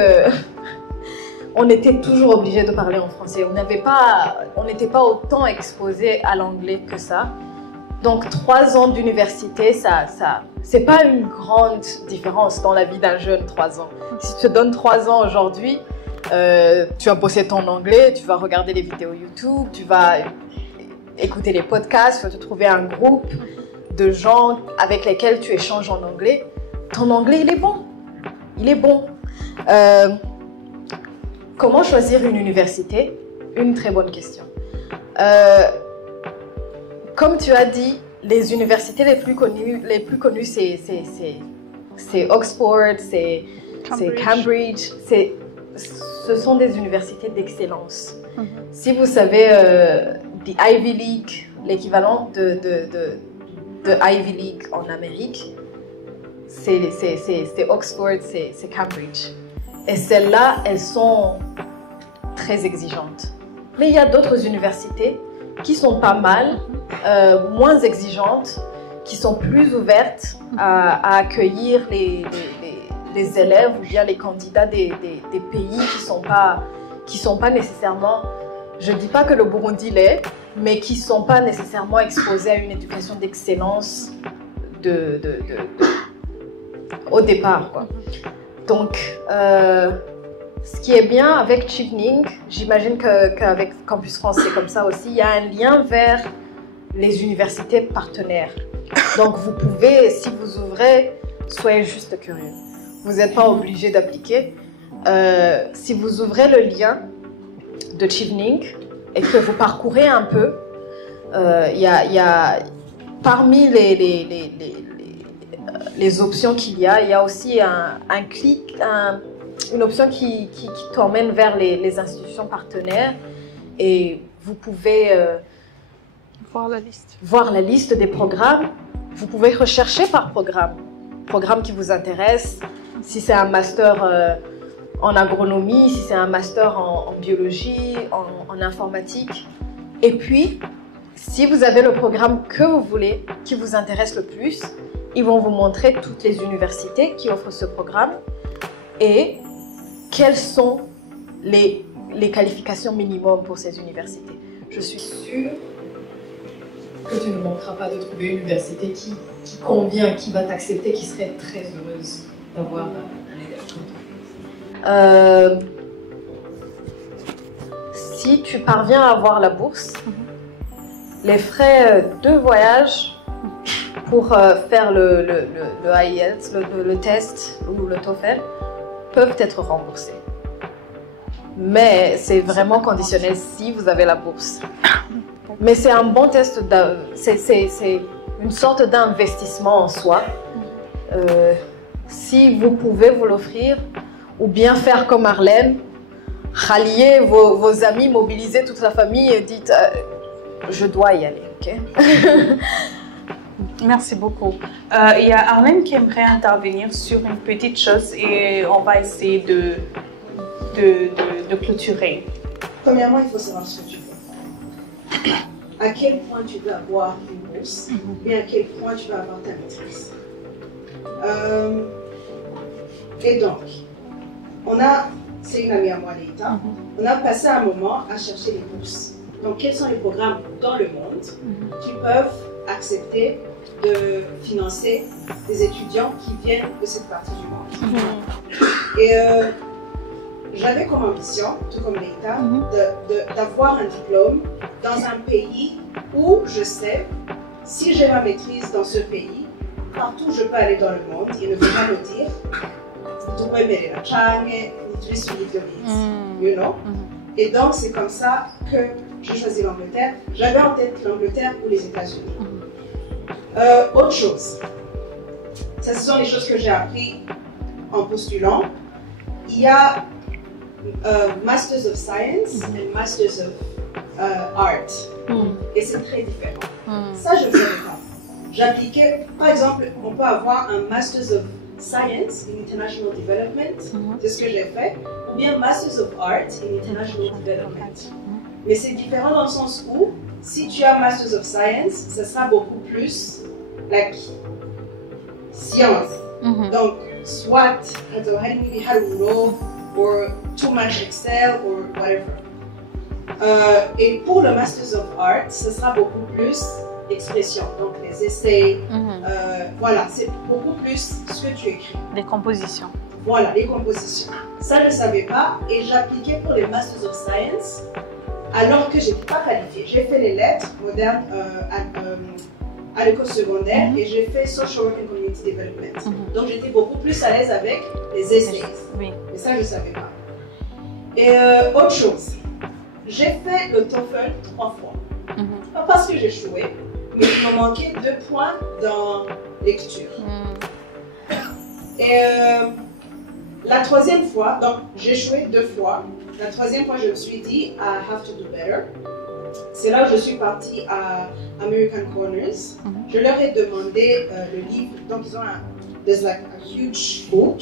on était toujours obligé de parler en français. On n'était pas autant exposé à l'anglais que ça. Donc 3 ans d'université, c'est pas une grande différence dans la vie d'un jeune, 3 ans. Si tu te donnes 3 ans aujourd'hui, tu vas bosser ton anglais, tu vas regarder les vidéos YouTube, tu vas écouter les podcasts, tu vas te trouver un groupe de gens avec lesquels tu échanges en anglais. Ton anglais, il est bon. Il est bon. Comment choisir une université? Une très bonne question. Comme tu as dit, les universités les plus connues, c'est Oxford, c'est Cambridge. Ce sont des universités d'excellence. Si vous savez, the Ivy League, l'équivalent de Ivy League en Amérique, c'est Oxford, c'est Cambridge. Et celles-là, elles sont très exigeantes. Mais il y a d'autres universités qui sont pas mal, moins exigeantes, qui sont plus ouvertes à accueillir les élèves ou bien les candidats des pays qui sont pas nécessairement, je dis pas que le Burundi l'est, mais qui sont pas nécessairement exposés à une éducation d'excellence au départ, quoi. Donc, ce qui est bien avec Chevening, j'imagine qu'avec Campus France c'est comme ça aussi, il y a un lien vers les universités partenaires. Donc vous pouvez, si vous ouvrez, soyez juste curieux. Vous n'êtes pas obligé d'appliquer. Si vous ouvrez le lien de Chevening et que vous parcourez un peu, il y a parmi les options qu'il y a aussi un clic, une option qui t'emmène vers les institutions partenaires et vous pouvez voir la liste des programmes. Vous pouvez rechercher par programme qui vous intéresse, si c'est un master en agronomie, si c'est un master en biologie, en informatique. Et puis, si vous avez le programme que vous voulez, qui vous intéresse le plus, ils vont vous montrer toutes les universités qui offrent ce programme et quelles sont les qualifications minimum pour ces universités. Je suis sûre que tu ne manqueras pas de trouver une université qui convient, qui va t'accepter, qui serait très heureuse d'avoir un élève comme toi. Si tu parviens à avoir la bourse, les frais de voyage pour faire le IELTS, le test ou le TOEFL, peuvent être remboursés. Mais c'est vraiment conditionnel si vous avez la bourse. Mais c'est un bon test, c'est une sorte d'investissement en soi. Si vous pouvez vous l'offrir, ou bien faire comme Arlène, rallier vos amis, mobiliser toute la famille et dites je dois y aller, ok? Merci beaucoup. Il y a Arlène qui aimerait intervenir sur une petite chose et on va essayer de clôturer. Premièrement, il faut savoir ce que tu veux. À quel point tu veux avoir une bourse, et à quel point tu veux avoir ta maîtrise. Et donc, c'est une amie à moi, Leïta, on a passé un moment à chercher les bourses. Donc, quels sont les programmes dans le monde qui peuvent accepter de financer des étudiants qui viennent de cette partie du monde. Et j'avais comme ambition, tout comme Leïta, d'avoir un diplôme dans un pays où je sais, si j'ai ma maîtrise dans ce pays, partout où je peux aller dans le monde, il ne peut pas me dire tu peux mettre la change, tu es you know? Et donc c'est comme ça que j'ai choisi l'Angleterre. J'avais en tête l'Angleterre ou les États-Unis. Autre chose, ça ce sont les choses que j'ai appris en postulant. Il y a Masters of Science et Masters of Art. Et c'est très différent. Ça, je ne savais pas. J'appliquais, par exemple, on peut avoir un Masters of Science in International Development, c'est ce que j'ai fait, ou bien Masters of Art in International Development. Mais c'est différent dans le sens où, si tu as Masters of Science, ça sera beaucoup plus like science. Donc, soit how to roll, or too much Excel, or whatever. Et pour le Masters of Art, ce sera beaucoup plus expression, donc les essais, voilà, c'est beaucoup plus ce que tu écris. Les compositions. Voilà, les compositions. Ça, je ne savais pas et j'appliquais pour les Masters of Science alors que je n'étais pas qualifiée. J'ai fait les lettres modernes à l'école secondaire et j'ai fait Social Work and Community Development. Donc, j'étais beaucoup plus à l'aise avec les essais. Oui. Mais ça, je ne savais pas. Et autre chose, j'ai fait le TOEFL 3 fois. Pas parce que j'ai échoué, mais il me manquait 2 points dans lecture. Et la 3e fois, donc j'ai échoué 2 fois. La 3e fois, je me suis dit, I have to do better. C'est là où je suis partie à American Corners. Je leur ai demandé le livre. Donc, ils ont there's like a huge book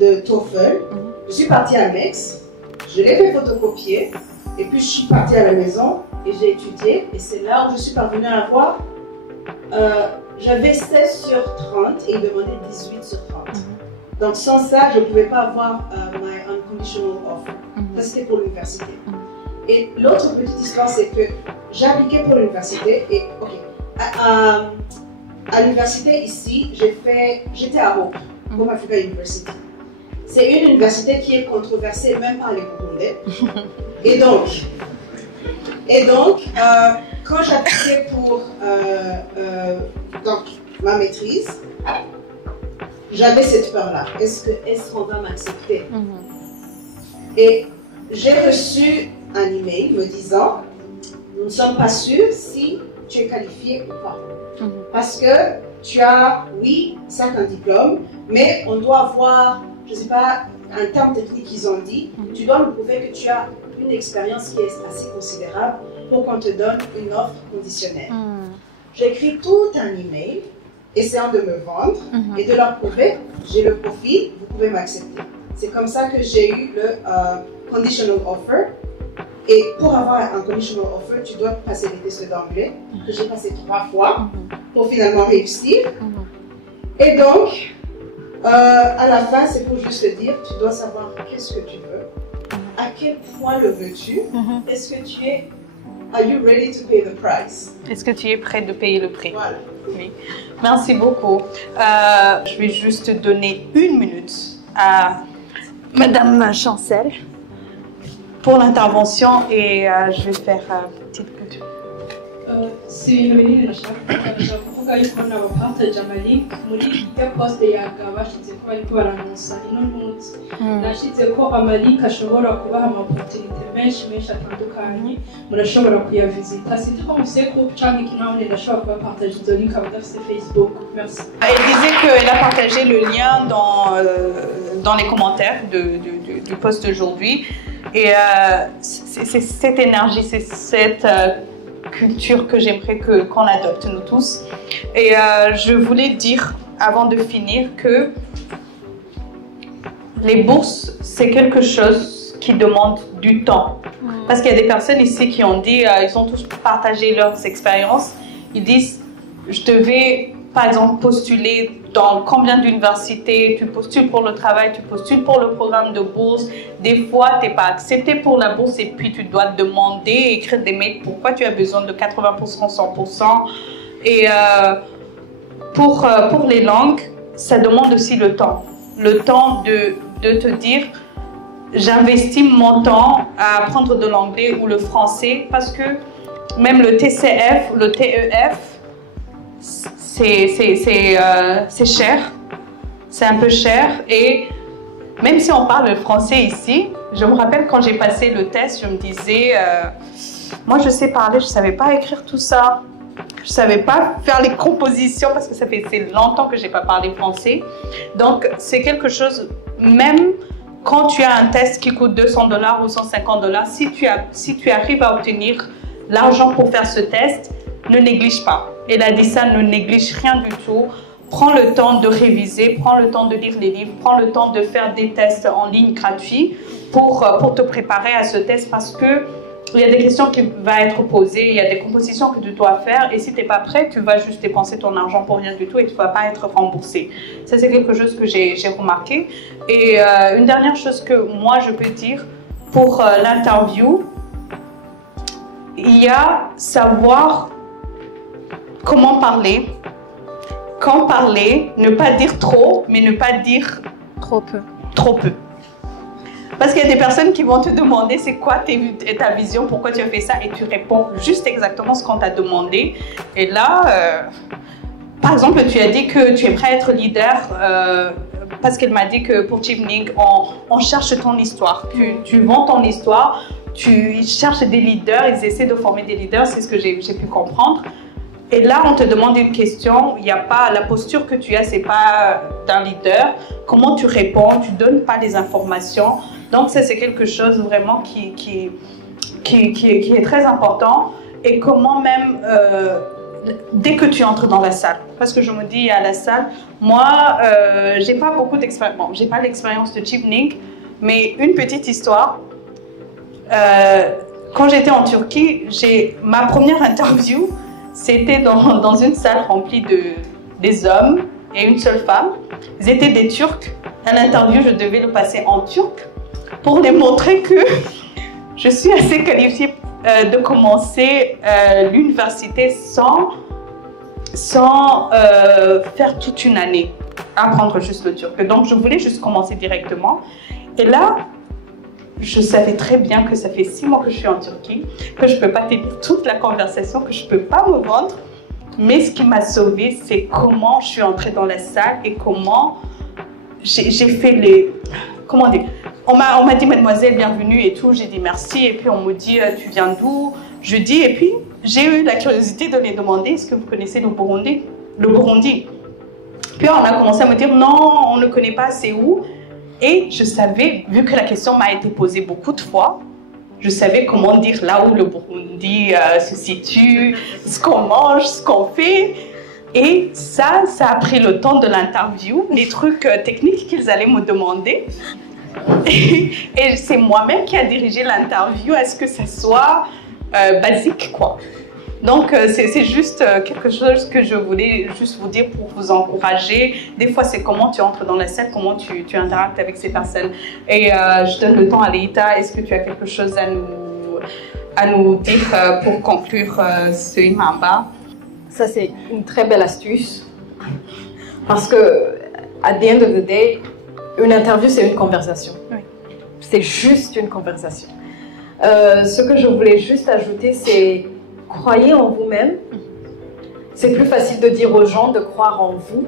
de TOEFL. Je suis partie à Mex. Je l'ai fait photocopier. Et puis, je suis partie à la maison et j'ai étudié. Et c'est là où je suis parvenue à avoir. J'avais 16 sur 30 et ils demandaient 18 sur 30. Donc sans ça, je ne pouvais pas avoir my unconditional offer. Ça, c'était pour l'université. Et l'autre petite histoire, c'est que j'ai appliqué pour l'université et, ok, à l'université ici, j'étais à Hope, Home Africa University. C'est une université qui est controversée même par les Burundais. Et donc, quand j'appliquais pour donc, ma maîtrise, j'avais cette peur-là. Est-ce qu'on va m'accepter? Et j'ai reçu un email me disant, nous ne sommes pas sûrs si tu es qualifié ou pas. Parce que tu as, oui, certains diplômes, mais on doit avoir, je ne sais pas, un terme technique qu'ils ont dit, tu dois nous prouver que tu as une expérience qui est assez considérable pour qu'on te donne une offre conditionnelle. J'écris tout un email, essayant de me vendre et de leur prouver, j'ai le profil, vous pouvez m'accepter. C'est comme ça que j'ai eu le conditional offer. Et pour avoir un conditional offer, tu dois passer les tests d'anglais, que j'ai passé 3 fois pour finalement réussir. Et donc, à la fin, c'est pour juste te dire, tu dois savoir qu'est-ce que tu veux, à quel point le veux-tu, est-ce que tu es, are you ready to pay the price? Est-ce que tu es prêt de payer le prix? Voilà. Oui. Merci beaucoup. Je vais juste donner 1 minute à Madame Chancel pour l'intervention et je vais faire une petite couture. Si ibintu binini nashaka kuvuga yuko n'abapartage amalink muri iyo poste yaga bashize ko bariko baranonsa ino munsi nashize ko amalink ashobora kubaha amaopportunité menshi atandukanye murashobora kuyavisita site ko mufise groupe canke ikintu ndashobora kuba partage izo link abadafise Facebook. Merci. Elle disait qu'elle a partagé le lien dans les commentaires du post d'aujourd'hui et c'est cette énergie, c'est cette culture que j'aimerais qu'on adopte nous tous. Et je voulais dire avant de finir que les bourses, c'est quelque chose qui demande du temps. Parce qu'il y a des personnes ici qui ont dit, ils ont tous partagé leurs expériences. Ils disent, je devais par exemple postuler dans combien d'universités, tu postules pour le travail, tu postules pour le programme de bourse. Des fois, tu n'es pas accepté pour la bourse et puis tu dois demander, écrire des mails pourquoi tu as besoin de 80%, 100%. Et pour les langues, ça demande aussi le temps. Le temps de te dire, j'investis mon temps à apprendre de l'anglais ou le français parce que même le TCF, le TEF, c'est cher, c'est un peu cher et même si on parle le français ici, je me rappelle quand j'ai passé le test, je me disais, moi je sais parler, je ne savais pas écrire tout ça, je ne savais pas faire les compositions parce que ça fait longtemps que je n'ai pas parlé français. Donc c'est quelque chose, même quand tu as un test qui coûte $200 ou $150, si tu arrives à obtenir l'argent pour faire ce test, ne néglige pas. Elle a dit ça, ne néglige rien du tout. Prends le temps de réviser, prends le temps de lire les livres, prends le temps de faire des tests en ligne gratuits pour te préparer à ce test parce que il y a des questions qui vont être posées, il y a des compositions que tu dois faire et si tu n'es pas prêt, tu vas juste dépenser ton argent pour rien du tout et tu ne vas pas être remboursé. Ça, c'est quelque chose que j'ai remarqué. Et une dernière chose que moi, je peux dire pour l'interview, il y a savoir comment parler, quand parler, ne pas dire trop, mais ne pas dire trop peu. Parce qu'il y a des personnes qui vont te demander c'est quoi ta vision, pourquoi tu as fait ça, et tu réponds juste exactement ce qu'on t'a demandé. Et là, par exemple, tu as dit que tu es prêt à être leader, parce qu'elle m'a dit que pour Chevening, on cherche ton histoire. Tu vends ton histoire, tu cherches des leaders, ils essaient de former des leaders, c'est ce que j'ai pu comprendre. Et là, on te demande une question, il n'y a pas, la posture que tu as, c'est pas d'un leader. Comment tu réponds, tu donnes pas les informations. Donc ça, c'est quelque chose vraiment qui est très important. Et comment même, dès que tu entres dans la salle, parce que je me dis à la salle, moi, j'ai pas beaucoup d'expérience, bon, j'ai pas l'expérience de Chevening, mais une petite histoire. Quand j'étais en Turquie, ma première interview, c'était dans une salle remplie des hommes et une seule femme. Ils étaient des Turcs un interview, je devais le passer en turc pour les montrer que je suis assez qualifiée de commencer l'université sans faire toute une année, apprendre juste le turc. Donc, je voulais juste commencer directement. Et là, je savais très bien que ça fait 6 mois que je suis en Turquie, que je ne peux pas tenir toute la conversation, que je ne peux pas me vendre. Mais ce qui m'a sauvée, c'est comment je suis entrée dans la salle et comment j'ai fait les... Comment dire? On m'a dit mademoiselle, bienvenue et tout. J'ai dit merci. Et puis on me dit, tu viens d'où? Je dis, et puis j'ai eu la curiosité de les demander, est-ce que vous connaissez le Burundi? Le Burundi. Puis on a commencé à me dire, non, on ne connaît pas, c'est où? Et je savais, vu que la question m'a été posée beaucoup de fois, je savais comment dire là où le Burundi se situe, ce qu'on mange, ce qu'on fait. Et ça a pris le temps de l'interview, les trucs techniques qu'ils allaient me demander. Et c'est moi-même qui a dirigé l'interview à ce que ça soit basique, quoi. Donc, c'est juste quelque chose que je voulais juste vous dire pour vous encourager. Des fois, c'est comment tu entres dans la scène, comment tu interactes avec ces personnes. Et je donne le temps à Leïta. Est-ce que tu as quelque chose à nous dire pour conclure ce Imamba? Ça, c'est une très belle astuce. Parce que, at the end of the day, une interview, c'est une conversation. Oui. C'est juste une conversation. Ce que je voulais juste ajouter, c'est croyez en vous-même. C'est plus facile de dire aux gens de croire en vous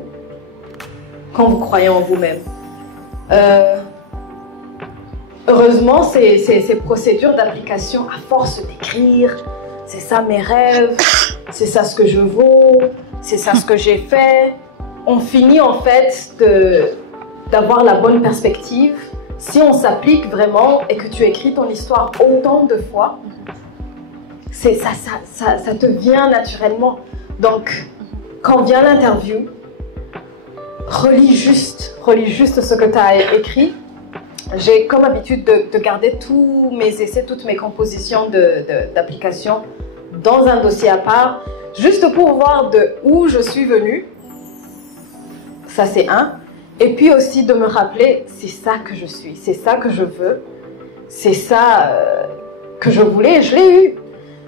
quand vous croyez en vous-même. Heureusement, ces procédures d'application, à force d'écrire, c'est ça mes rêves, c'est ça ce que je vaux, c'est ça ce que j'ai fait, on finit en fait d'avoir la bonne perspective. Si on s'applique vraiment et que tu écris ton histoire autant de fois, ça te vient naturellement. Donc, quand vient l'interview, relis juste ce que tu as écrit. J'ai comme habitude de garder tous mes essais, toutes mes compositions d'application dans un dossier à part, juste pour voir de où je suis venue. Ça, c'est un. Et puis aussi de me rappeler, c'est ça que je suis, c'est ça que je veux, c'est ça que je voulais et je l'ai eu.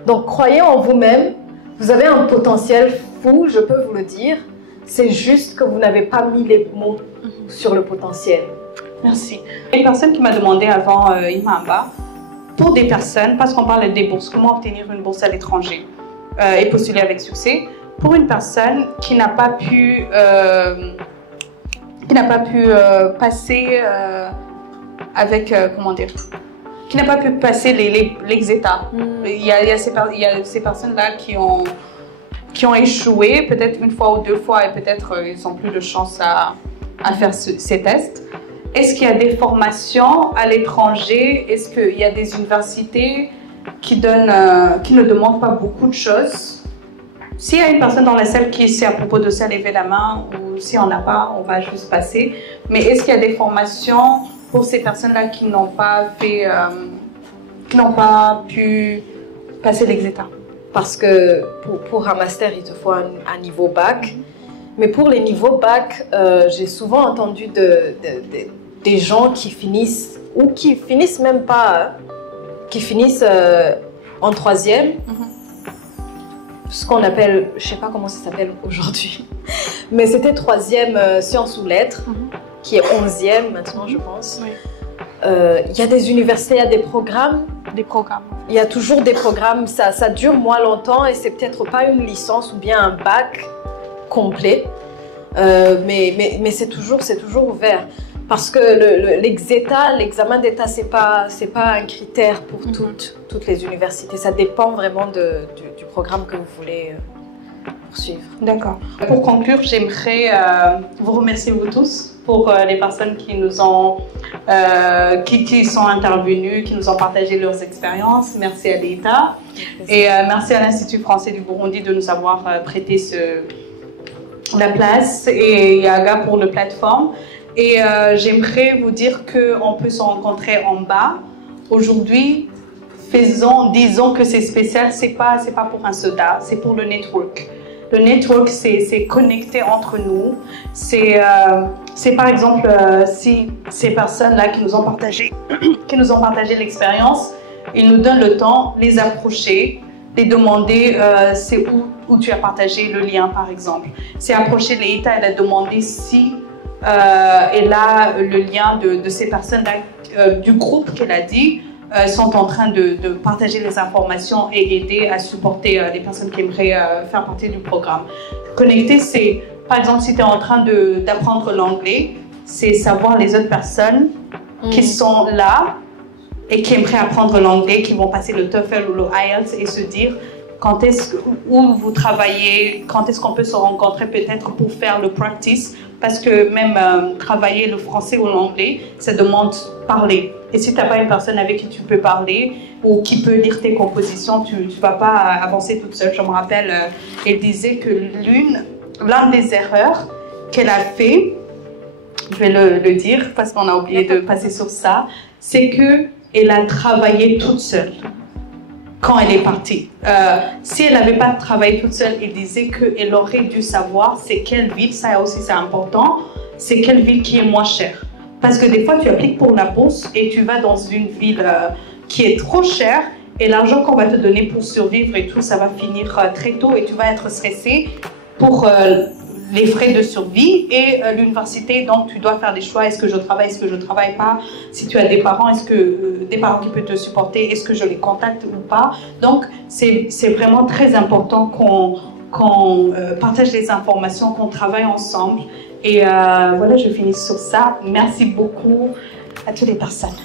Donc, croyez en vous-même. Vous avez un potentiel fou, je peux vous le dire. C'est juste que vous n'avez pas mis les mots sur le potentiel. Merci. Une personne qui m'a demandé avant Imamba, pour des personnes, parce qu'on parle des bourses, comment obtenir une bourse à l'étranger et postuler avec succès, pour une personne qui n'a pas pu, passer avec, comment dire, qui n'a pas pu passer les états. Il y a ces personnes-là qui ont échoué peut-être une fois ou deux fois et peut-être ils n'ont plus de chance à faire ces tests. Est-ce qu'il y a des formations à l'étranger? Est-ce qu'il y a des universités qui ne demandent pas beaucoup de choses? S'il y a une personne dans la salle qui sait à propos de ça, levez la main, ou si on n'a pas, on va juste passer. Mais est-ce qu'il y a des formations pour ces personnes-là qui n'ont pas pu passer l'exéta? Parce que pour un master, il te faut un niveau bac. Mais pour les niveaux bac, j'ai souvent entendu des gens qui finissent, ou qui finissent même pas, qui finissent en troisième. Ce qu'on appelle, je sais pas comment ça s'appelle aujourd'hui, mais c'était troisième sciences ou lettres, qui est 11e maintenant, je pense. Il y a des universités, il y a des programmes. Il y a toujours des programmes, ça dure moins longtemps et c'est peut-être pas une licence ou bien un bac complet, mais c'est toujours ouvert. Parce que l'examen d'État, c'est pas un critère pour toutes les universités. Ça dépend vraiment du programme que vous voulez poursuivre. D'accord. Pour conclure, j'aimerais vous remercier vous tous pour les personnes qui nous ont, qui sont intervenues, qui nous ont partagé leurs expériences. Merci à l'État et merci à l'Institut français du Burundi de nous avoir prêté la place et Yaga pour la plateforme. Et j'aimerais vous dire qu'on peut se rencontrer en bas. Aujourd'hui, disons que c'est spécial, c'est pas pour un soda, c'est pour le network. Le network, c'est connecter entre nous, c'est c'est par exemple si ces personnes-là qui nous ont partagé l'expérience, ils nous donnent le temps, les approcher, les demander c'est où tu as partagé le lien par exemple. C'est approcher Leïta, elle a demandé si elle a le lien de ces personnes-là du groupe qu'elle a dit sont en train de partager les informations et aider à supporter les personnes qui aimeraient faire partie du programme. Connecter, c'est par exemple si tu es en train d'apprendre l'anglais, c'est savoir les autres personnes qui sont là et qui aimeraient apprendre l'anglais, qui vont passer le TOEFL ou le IELTS et se dire où vous travaillez, quand est-ce qu'on peut se rencontrer peut-être pour faire le practice, parce que même travailler le français ou l'anglais, ça demande parler. Et si tu n'as pas une personne avec qui tu peux parler ou qui peut lire tes compositions, tu ne vas pas avancer toute seule. Je me rappelle, elle disait que l'un des erreurs qu'elle a fait, je vais le dire parce qu'on a oublié de passer sur ça, c'est qu'elle a travaillé toute seule quand elle est partie. Si elle n'avait pas travaillé toute seule, elle disait qu'elle aurait dû savoir c'est quelle ville, ça aussi c'est important, c'est quelle ville qui est moins chère. Parce que des fois tu appliques pour la bourse et tu vas dans une ville qui est trop chère et l'argent qu'on va te donner pour survivre et tout, ça va finir très tôt et tu vas être stressé pour les frais de survie et l'université. Donc tu dois faire des choix, est-ce que je travaille, est-ce que je ne travaille pas, si tu as des parents, est-ce que des parents qui peuvent te supporter, est-ce que je les contacte ou pas. Donc c'est vraiment très important qu'on partage les informations, qu'on travaille ensemble et voilà, je finis sur ça. Merci beaucoup à toutes les personnes.